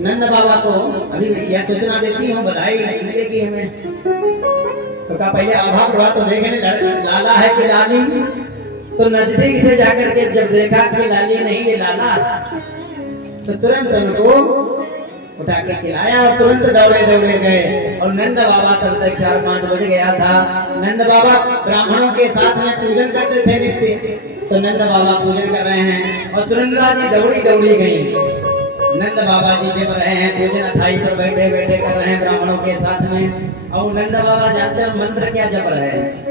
नंद बाबा को अभी यह सूचना देती हूँ, बधाई मिलेगी हमें। तो कहा पहले आभार हुआ तो देखे लाला है कि लाली। तो नजदीक से जाकर के जब देखा कि लाली नहीं ये लाला, तो तुरंत उनको उठा के खिलाया और तुरंत दौड़े दौड़े गए। और नंद बाबा तब तक 4-5 बज गया था। नंद बाबा ब्राह्मणों के साथ में पूजन करते थे नित्य, तो नंद बाबा पूजन कर रहे हैं और सुनंदा जी दौड़ी दौड़ी गई। नंद बाबा जी जब रहे हैं पूजन अथाई पर बैठे बैठे कर रहे हैं ब्राह्मणों के साथ में। और नंद बाबा जानते हैं मंत्र क्या जप रहे हैं।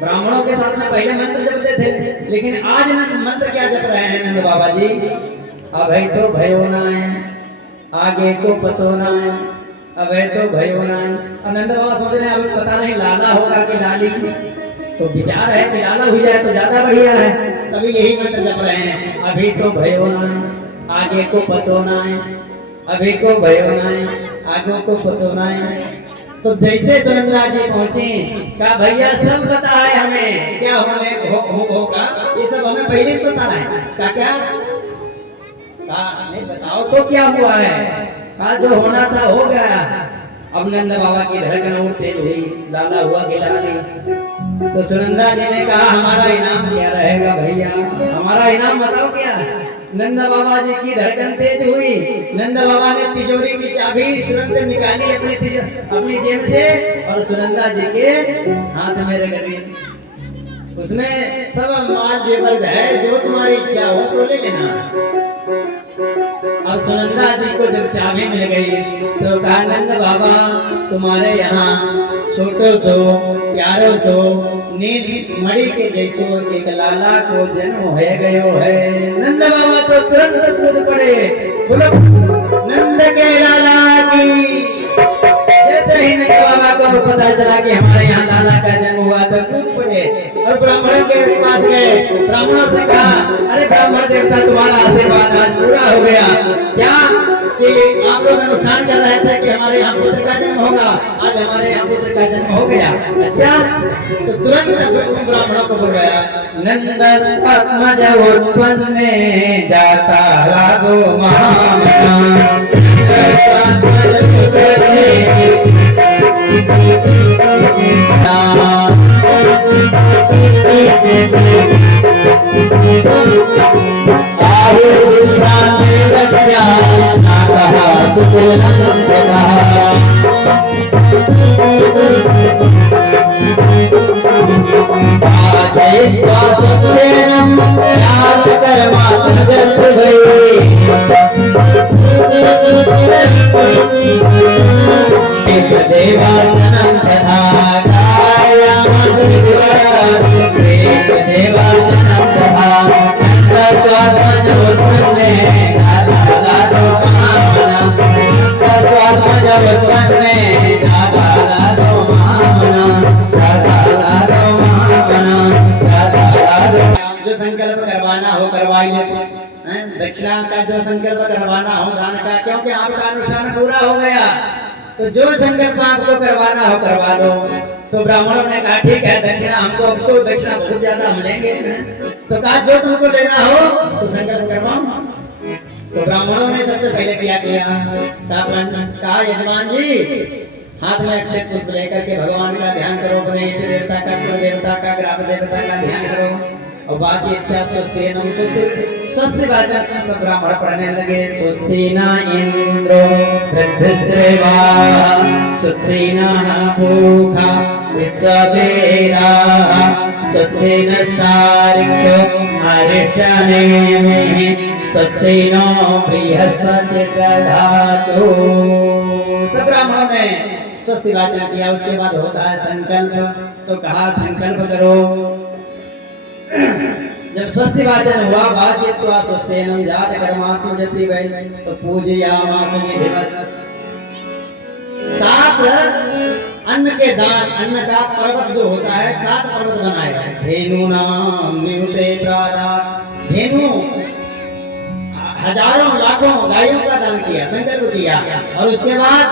ब्राह्मणों के साथ में पहले मंत्र जपते थे, लेकिन आज मंत्र क्या जप रहे हैं नंद बाबा जी? अभय तो भयो ना है, आगे को पतो ना है, अभय तो भयो ना है। और नंद बाबा समझ रहे हैं अभी पता नहीं लाला होगा कि लाली, तो विचार है कि लाला हुई जाए तो ज्यादा बढ़िया है, तभी यही मंत्र जप रहे हैं। अभी तो भयो ना है, आगे को पतो ना है, अभी को भयो ना है, आगे को पतो ना है। तो जैसे सुनंदा जी पहुंची, कहा भैया सब पता है हमें क्या होगा, ये सब हमें पहले ही पता है। क्या नहीं बताओ तो क्या हुआ है? कहा जो होना था हो गया। अब नंद बाबा की धड़कन और तेज हुई, लाला हुआ कि लाली। तो सुनंदा जी ने कहा हमारा इनाम क्या रहेगा भैया, हमारा इनाम बताओ क्या? नंद बाबा जी की धड़कन तेज हुई। नंद बाबा ने तिजोरी की चाबी तुरंत निकाली अपनी जेब से और सुनंदा जी के हाथ में रख दी। उसमें सब माल जेवर है, जो तुम्हारी इच्छा हो सो ले लेना। अब सुनंदा जी को जब चाबी मिल गई तो कहा नंद बाबा तुम्हारे यहाँ छोटो सो प्यारो सो नील मणि के जैसो एक लाला को जन्म हो गयो है। नंद बाबा तो तुरंत कूद पड़े, बोलो नंद के लाला की। जैसे ही नंद बाबा को पता चला कि हमारे यहाँ लाला का जन्म हुआ तो कूद पड़े और ब्राह्मणों के पास गए। ब्राह्मणों से कहा अरे ब्राह्मण देवता तुम्हारा आशीर्वाद आज पूरा हो गया, क्या कि आप लोग अनुष्ठान कर रहे थे कि हमारे यहाँ पुत्र का जन्म होगा, आज हमारे यहाँ पुत्र का जन्म हो गया। अच्छा, तो तुरंत ब्राह्मणों को बुलवाया। नंदस्पत्मज उत्पन्ने जाता रागो दक्षिणा का जो संकल्प करवाना हो दान का, क्योंकि आपका अनुष्ठान पूरा हो गया, तो जो संकल्प आपको करवाना हो करवा दो। तो ब्राह्मणों ने कहा ठीक है दक्षिणा हमको, अब तो दक्षिणा बहुत ज्यादा हम लेंगे। तो कहा जो तुमको लेना हो सो संकल्प करवाओ। तो ब्राह्मणों ने सबसे पहले क्या किया, कहा यजमान जी हाथ में अक्षत पुष्प लेकर के भगवान का ध्यान करो, अपने इष्ट देवता का, कुल देवता का, ग्राम देवता का ध्यान करो और बातचीत क्या स्वस्ति नम स्वस्ति वाचन सब ब्राह्मण पढ़ने लगे। स्वस्ति न इंद्रो वृद्धश्रेवा स्वस्ति न पूषा विश्ववेदा स्वस्ति नस्तारिक्षो अरिष्टनेमिः स्वस्ति नो बृहस्पतिर्दधातु। सब ब्राह्मणों ने स्वस्ति वाचन किया। उसके बाद होता है संकल्प। तो कहा संकल्प करो। जब स्वस्ति वाचन हुआ वाचयित्वा स्वस्तेनं जात कर्मात्मजसि वै तो पूजयामास विधिवत्। 7 अन्न के दान, अन्न का पर्वत जो होता है 7 पर्वत बनाए। धेनु नाम नियुते प्रादात। धेनु हजारों लाखों गायों का दान किया, संकल्प किया। और उसके बाद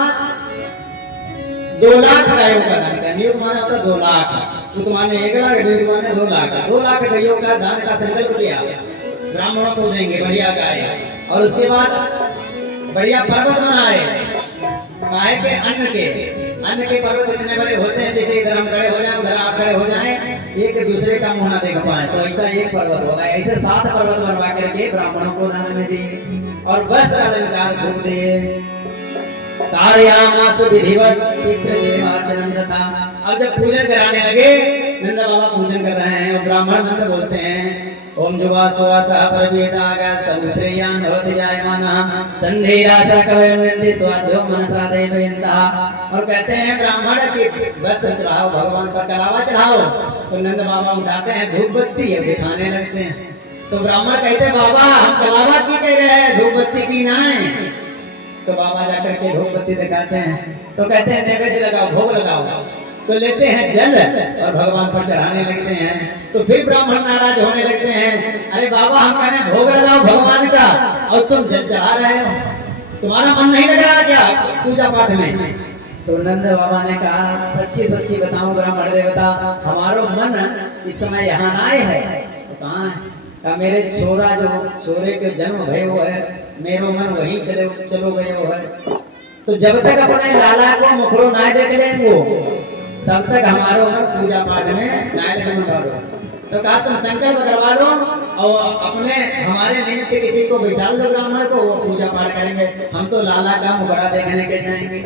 2 लाख गायों का दान किया। नियुत माने होता 2 लाख, उत माने 1 लाख, नियुत माने 2 लाख। 2 लाख गायों का दान का संकल्प किया। ब्राह्मणों को देंगे बढ़िया गाय। और उसके बाद बढ़िया पर्वत बनाए। काहे के? अन्न के पर्वत इतने बड़े होते हैं, जैसे इधर हम खड़े हो जाए, उधर आप खड़े हो जाए, एक दूसरे का मुंह ना देख पाए। तो ऐसा एक पर्वत होगा। ऐसे 7 पर्वत बनवा करके ब्राह्मणों को दान में दिए और वस्त्र अलंकार भोग दिए। कार्यामासु विधिवत पितृदेवार्चनं तथा। अब जब पूजन कराने लगे, नंद बाबा पूजन कर रहे हैं और ब्राह्मण मंत्र बोलते हैं। ओम जुवा सुवा सह परवेदागा समुश्रेयान भवति जायमानः तन्धीरासा कवयन्ति स्वाध्यो मनसा देवयन्तः। और कहते हैं ब्राह्मण के वस्त्र चढ़ाओ, भगवान पर कलावा चढ़ाओ। तो नंद बाबा उठाते हैं धूप बत्ती और दिखाने लगते हैं। तो ब्राह्मण कहते हैं बाबा हम कलावा की कह रहे हैं, धूप बत्ती की ना है। तो बाबा जाकर के धूप बत्ती दिखाते हैं। तो कहते हैं नैवेद्य लगाओ, भोग लगाओ। तो लेते हैं जल और भगवान पर चढ़ाने लगते हैं। तो फिर ब्राह्मण नाराज होने लगते हैं। अरे बाबा हम कह रहे हैं भोग लगाओ भगवान का और तुम जल चढ़ा रहे हो, तुम्हारा मन नहीं लग रहा क्या पूजा पाठ में? तो नंद बाबा ने कहा सच्ची सच्ची बताऊं ब्राह्मण देवता, हमारो मन इस समय यहाँ आए है। तो कहाँ है? कहा मेरे छोरे के जन्म भय वो है, मेरो मन वहीं चलो गए वो है। तो जब तक अपने लाला को मुखड़ो ना देख लेंगे तब तक हमारो मन पूजा पाठ में नायल में डालो। तो कहा तुम संकल्प करवा लो और अपने हमारे निमित्त किसी को बिठा दो ब्राह्मण को, वो पूजा पाठ करेंगे। हम तो लाला का मुखड़ा देखने के जाएंगे।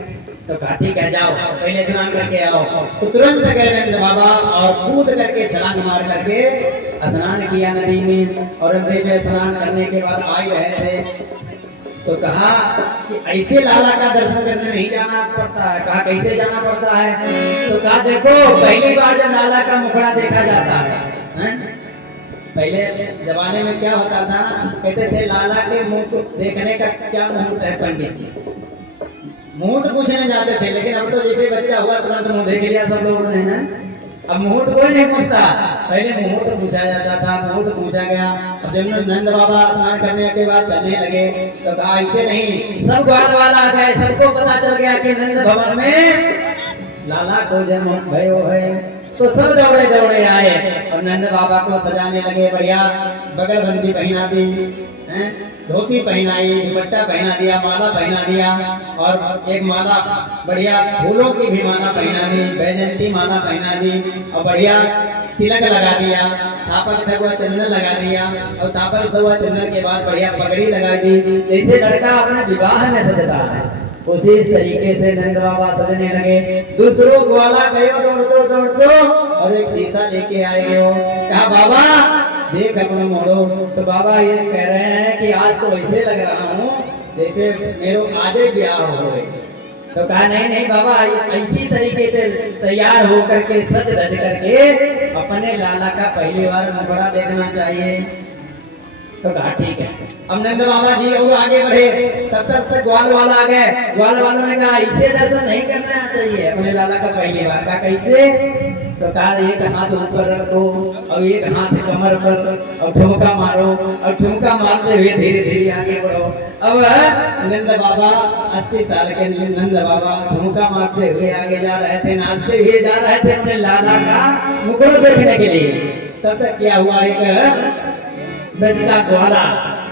तो कहा ठीक है जाओ, पहले स्नान करके आओ। तो तुरंत गए नंद बाबा और कूद करके छलांग मार करके स्नान किया नदी में। और नदी में स्नान करने के बाद आ रहे थे तो कहा कि ऐसे लाला का दर्शन करने नहीं जाना पड़ता है। कहा कैसे जाना पड़ता है? तो कहा देखो पहली बार जब लाला का मुखड़ा देखा जाता है, पहले जमाने में क्या होता था, कहते थे लाला के मुंह को देखने का क्या मुहूर्त है पंडित जी, मुहूर्त पूछने जाते थे। लेकिन अब तो जैसे बच्चा हुआ तुरंत मुंह देख लिया सब लोगों ने ना। अब मुहूर्त कोई नहीं पूछता, पहले मुहूर्त पूछा जाता था। मुहूर्त पूछा गया। अब जब नंद बाबा स्नान करने के बाद चलने लगे तो कहा ऐसे नहीं, सब ग्वाल वाला आ गए, सबको पता चल गया कि नंद भवन में लाला को जन्म भयो है। तो सब दौड़े दौड़े आए और नंद बाबा को सजाने लगे। बढ़िया बगलबंदी पहना दी, धोती पहनाई, दुपट्टा पहना दिया, माला पहना दिया। और एक माला बढ़िया फूलों की भी माला पहना दी, बैजंती माला पहना दी। और बढ़िया तिलक लगा दिया, थापक हुआ चंदन लगा दिया। और थापक हुआ चंदन के बाद बढ़िया पगड़ी लगा दी। जैसे लड़का अपने विवाह में सजता है उसी तरीके से नंद बाबा सजने लगे। दूसरों ग्वाला गयो दौड़ दो और एक शीशा लेके आए हो। कहा बाबा देख अपना मोड़ो। तो बाबा ये कह रहे हैं कि आज तो ऐसे लग रहा हूँ जैसे मेरे आज ही ब्याह हो गए। तो कहा नहीं बाबा इसी तरीके से तैयार होकर के सज धज करके अपने लाला का पहली बार मुखड़ा देखना चाहिए। तो कहा ठीक है। अब नंद बाबा जी और आगे बढ़े, तब तक से ग्वाल वाला आ गए। ग्वाल वालों ने कहा इसे दर्शन नहीं करना चाहिए अपने लाला का पहली बार। कहा कैसे? तो कहा एक हाथ ऊपर रखो और एक हाथ कमर पर और ठुमका मारो और ठुमका मारते हुए धीरे धीरे आगे बढ़ो। अब नंद बाबा 80 साल के नंद बाबा ठुमका मारते हुए आगे जा रहे थे, नाचते हुए जा रहे थे अपने लाला का मुखड़ा देखने के लिए। तब तक क्या हुआ, एक ब्रज का ग्वाला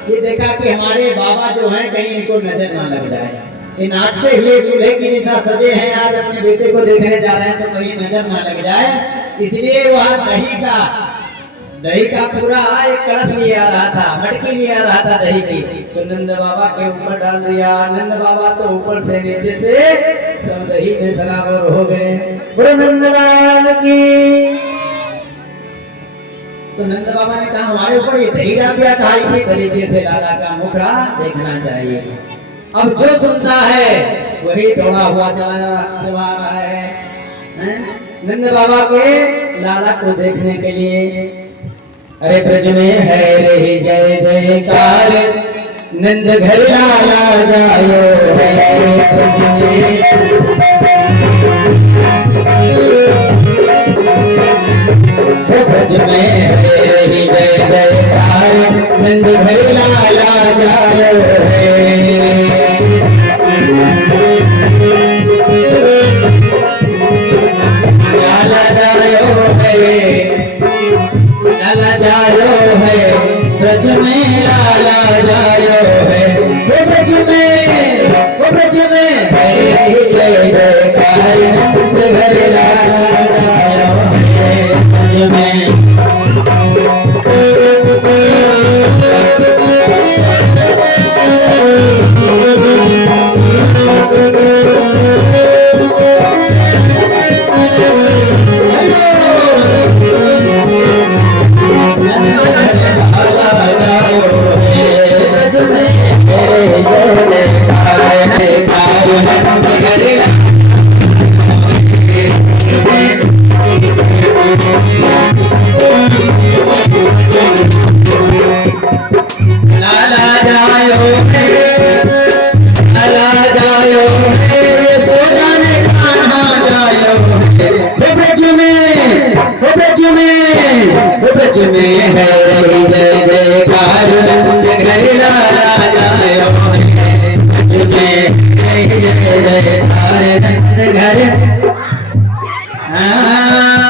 ये देखा कि हमारे बाबा जो हैं कहीं इनको नजर ना लग जाए। ये नाचते हुए दूल्हे की दिशा सजे हैं, आज अपने बेटे को देखने जा रहे हैं तो कहीं नजर ना लग जाए। इसलिए वह दही का दही का पूरा एक कलश लिए आ रहा था, मटकी लिए आ रहा था दही की। सो नंद बाबा के ऊपर डाल दिया। नंद बाबा तो ऊपर से नीचे से सब दही में सराबर हो गए। बोलो नंदलाल की। तो नंद बाबा ने कहा हमारे ऊपर ये दही डाल दिया, कहा इसी तरीके से लाला का मुखड़ा देखना चाहिए। अब जो सुनता है वही दौड़ा हुआ चला रहा है नंद बाबा के लाला को देखने के लिए। अरे ब्रज में है रही जय जयकार, नंद घर लाला जायो है। ब्रज में है रही जय जयकार, नंद घर लाला जायो है। लाला जायो है, लाला जायो है, ब्रज में लाला जायो है। वो ब्रज में है जय जयकार, नंद घर लाला जायो है। ब्रज में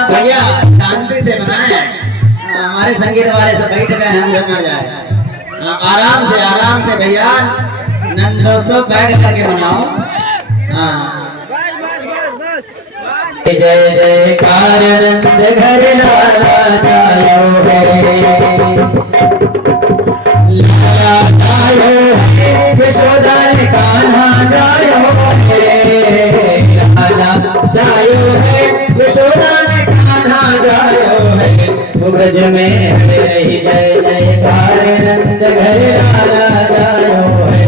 भैया शांति से बनाए। हमारे संगीत वाले से बैठ गए, हम घर न जाए। आराम से भैया नंदो से बैठ करके बनाओ। जय जयकार नंद घर लाला जायो है। लाला जायो है, यशोदा ने कान्हा जायो है। लाला जायो है, यशोदा ने कान्हा जायो है। वो ब्रज में रही जय जयकार, नंद घर लाला जायो है।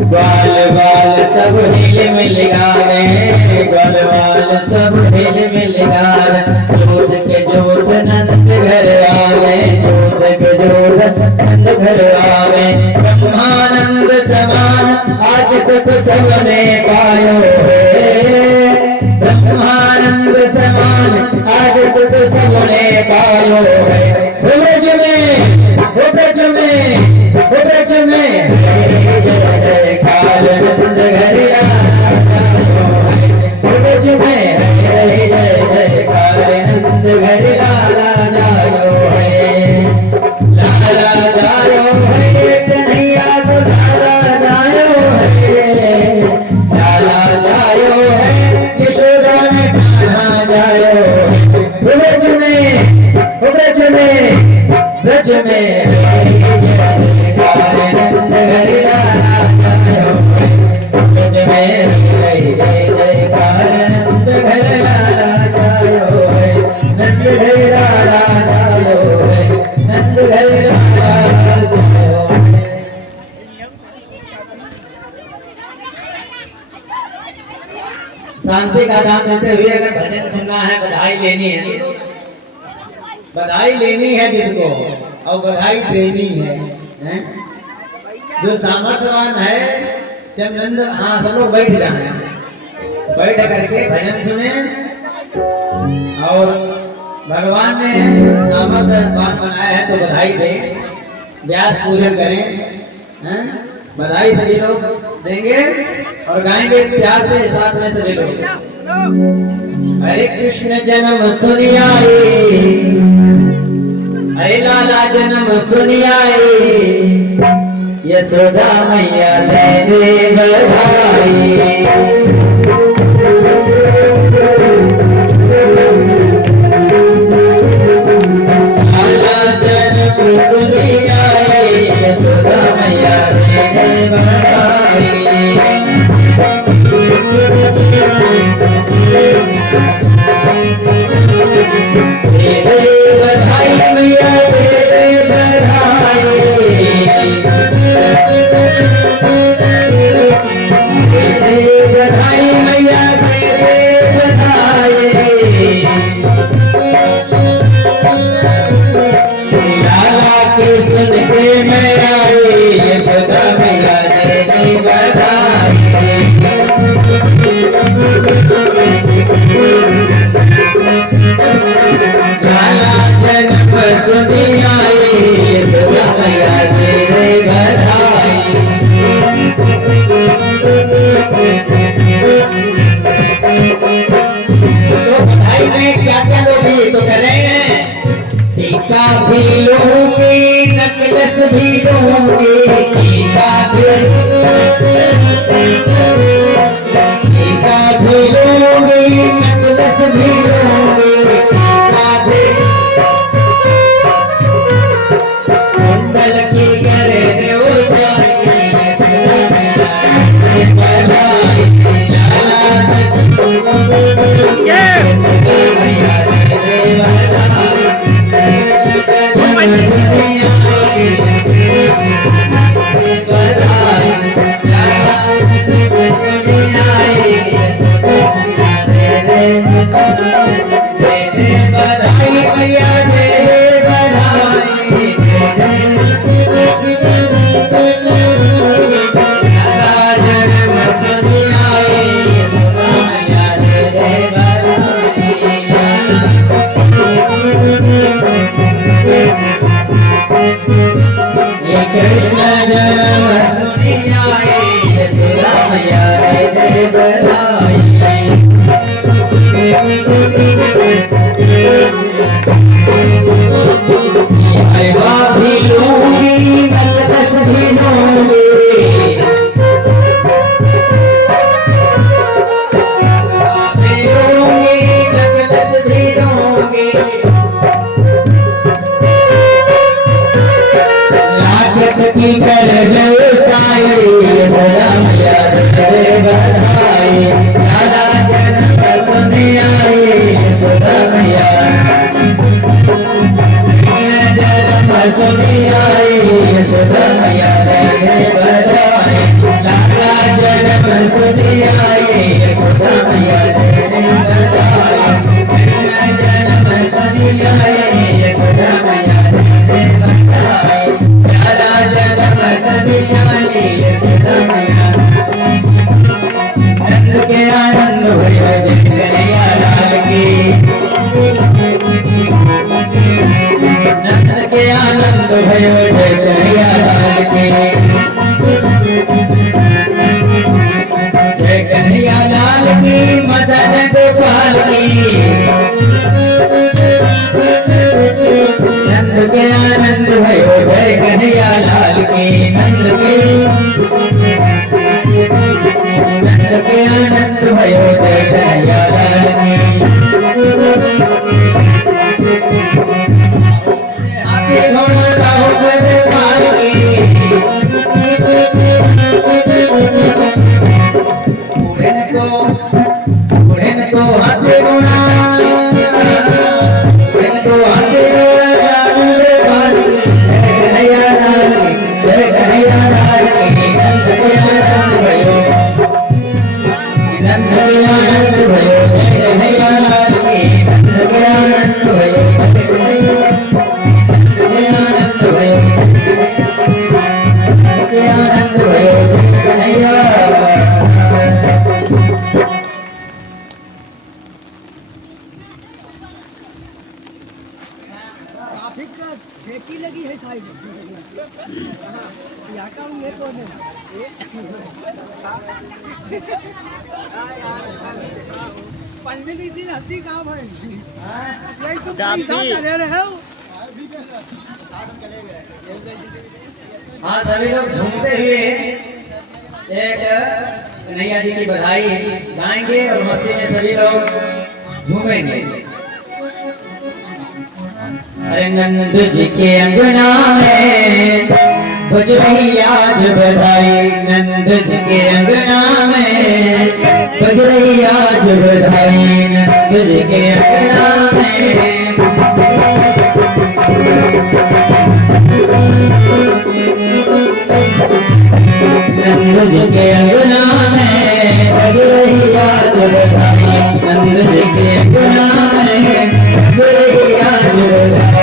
ग्वाल बाल सब हिल मिल गावे, ग्वाल बाल सब हिल मिल गावे। जोत के जोत नंद घर आवे, जोत के जोत नंद घर आवे। ब्रह्मानंद समान आज सुख सबने पायो है। ब्रह्मानंद समान आज सुख सबने पायो है। वो ब्रज में, वो ब्रज में, वो ब्रज में जय जयकार नंद घर लाला जायो है। वो ब्रज में जय जयकार नंद घर लाला जायो है। लाला जायो है, कन्हैया को लाला जायो है। लाला जायो है, यशोदा ने कान्हा जायो है। वो ब्रज में, वो ब्रज में, ब्रज में जयकार नंद घर लाला जायो है। ब्रज में जय जयकार नंद घर लाला जायो है। नंद घर लाला जायो है, नंद घर लाला जायो है। शांति का दान देते हुए अगर भजन सुनना है, बधाई लेनी है, बधाई लेनी है जिसको, और बधाई देनी है। जो सामर्थ्यवान है, जब नंद, हाँ सब लोग बैठ जाए, बैठ करके भजन सुने और भगवान ने सामर्थ्यवान बनाया है तो बधाई दे, व्यास पूजन करें। बधाई सभी लोग देंगे और गाएंगे प्यार से साथ में सभी लोग। हरे कृष्ण जन्म सुनियाए, हरे लाला जन्म सुनियाए। यशोदा मैया दे बधाई। जन्म सुनी आई यशोदा मैया रे जय बधाई। अरबा भी लूंगी मकदस भी लूंगी, की कर जो साई यशोदा मैया रे बधाई। लाला जन्म सुनी आई यशोदा मैया, कृष्ण जन्म सुनी आई यशोदा मैया रे बधाई। लाला जन्म सुनी आई यशोदा मैया रे बधाई। कृष्ण जन्म सुनी आई यशोदा मैया रे बधाई। लाला जन्म सुनी आई यशोदा मैया, नंद के आनंद भयो जय कन्हैया लाल की, नंद के आनंद भयो जय कन्हैया लाल की, जय कन्हैया लाल की मदन गोपाल की। नंद के आनंद भयो जय कन्हैया लाल की, नंद के आनंद भयो जय कन्हैया लाल की। हाथी घोड़ा राहो पर पालकी, उड़न को हाथी घोड़ा, उड़न को हाथी घोड़ा जाने पालकी। जय कन्हैया लाल की, जय कन्हैया लाल की। नंद के आनंद भयो, नंद के आनंद भयो जय कन्हैया लाल की, नंद के आनंद भयो जय कन्हैया, नंद के आनंद भयो जय कन्हैया, नंद के आनंद भयो जय कन्हैया। ट्रैफिक का ठेकी लगी है साइड यहाँ का ये कौन है? पढ़ने की दिन हद्दी काम है यही तो पैसा चले रहे हो। हाँ सभी लोग झूमते हुए एक कन्हैया जी की बधाई गाएंगे और मस्ती में सभी लोग झूमेंगे। अरे नंद जी के अंगना में बज रही आज बधाई, नंद जी के अंगना में बज रही आज बधाई, नंद जी के अंगना में। नंद जी के अंगना में बज रही आज बधाई, नंद जी के अंगना में बज रही आज बधाई।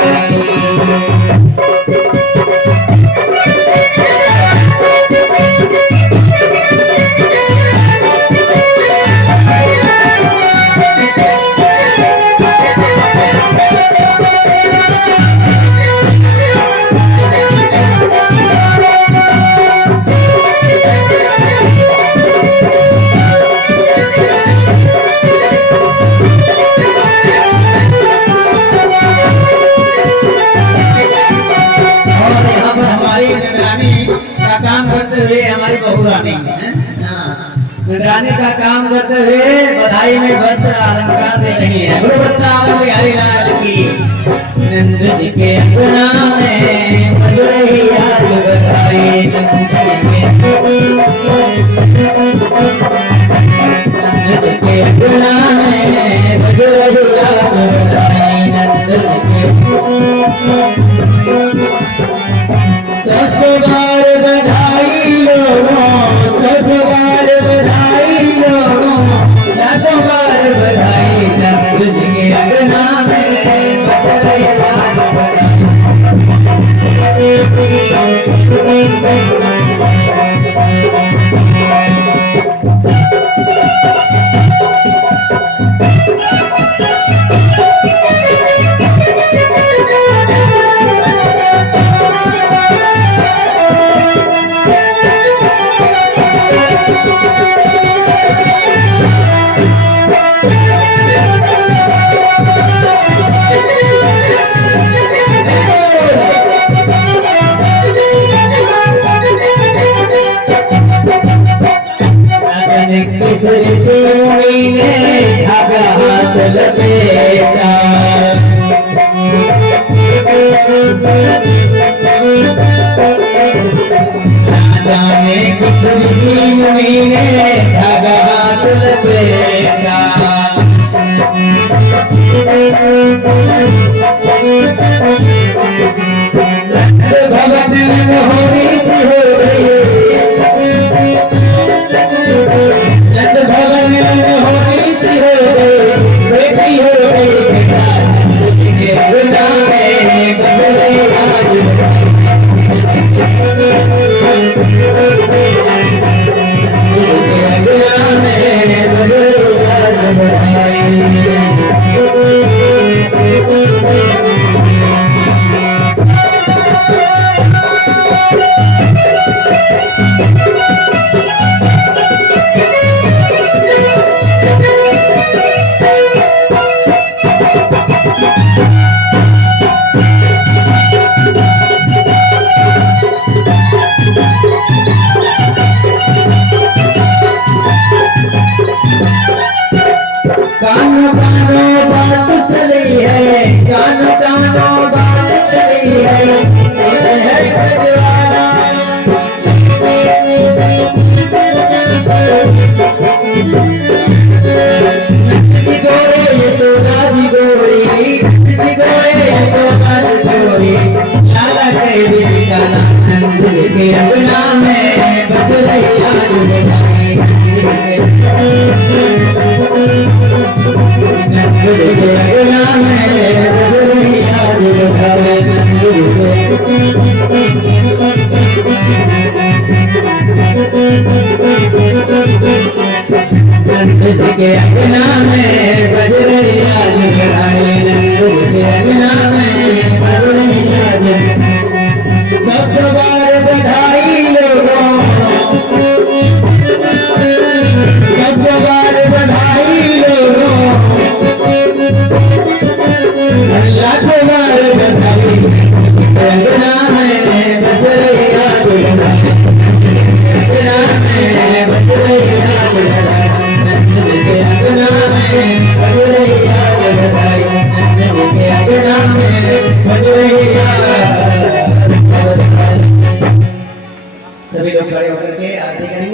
काम करते हुए हमारी बहू रानी निगरानी का काम करते हुए बधाई में वस्त्र अलंकार दे रही है। गुरुवृंदावन बिहारी लाल की। नंद जी के अंगना में बज रही आज बधाई, नंद जी के अंगना में बज रही आज बधाई, नंद जी के। ससुराल बधाई लोगों, ससुराल बधाई लोगों, ससुराल बधाई, नंद जी के अंगना में बज रही आज बधाई। किशोर सिंह ने धागा हाथ लपेटा, जाने किशोर सिंह ने धागा हाथ लपेटा। भगत मोहनी सी हो गई, भगन होनी सी हो गई, बेटी हो गई बेटा, के बिना में बदले आज कानो कानो बात चली है, कानो कानो बात चली है, हर खजवाना जी गोरे यशोदा जी गोरी, जी गोरे यशोदा जी गोरी, लाला के बिन काला नंद के अंगना में बज रही आज बेगाई नंद के अंगना में बज रही आज बेगाई, नंद के अंगना में बज रही आज। 100 बार बधाई लोगों, 100 बार बधाई लोगों, लाखों बार बधाई, अंगना में बज रही आज बेगाई, अंगना में बज रही आज बेगाई, नंद के अंगना में बज रही आज बेगाई, नंद के अंगना में बज रही आज। सभी लोग खड़े होकर के आरती करेंगे।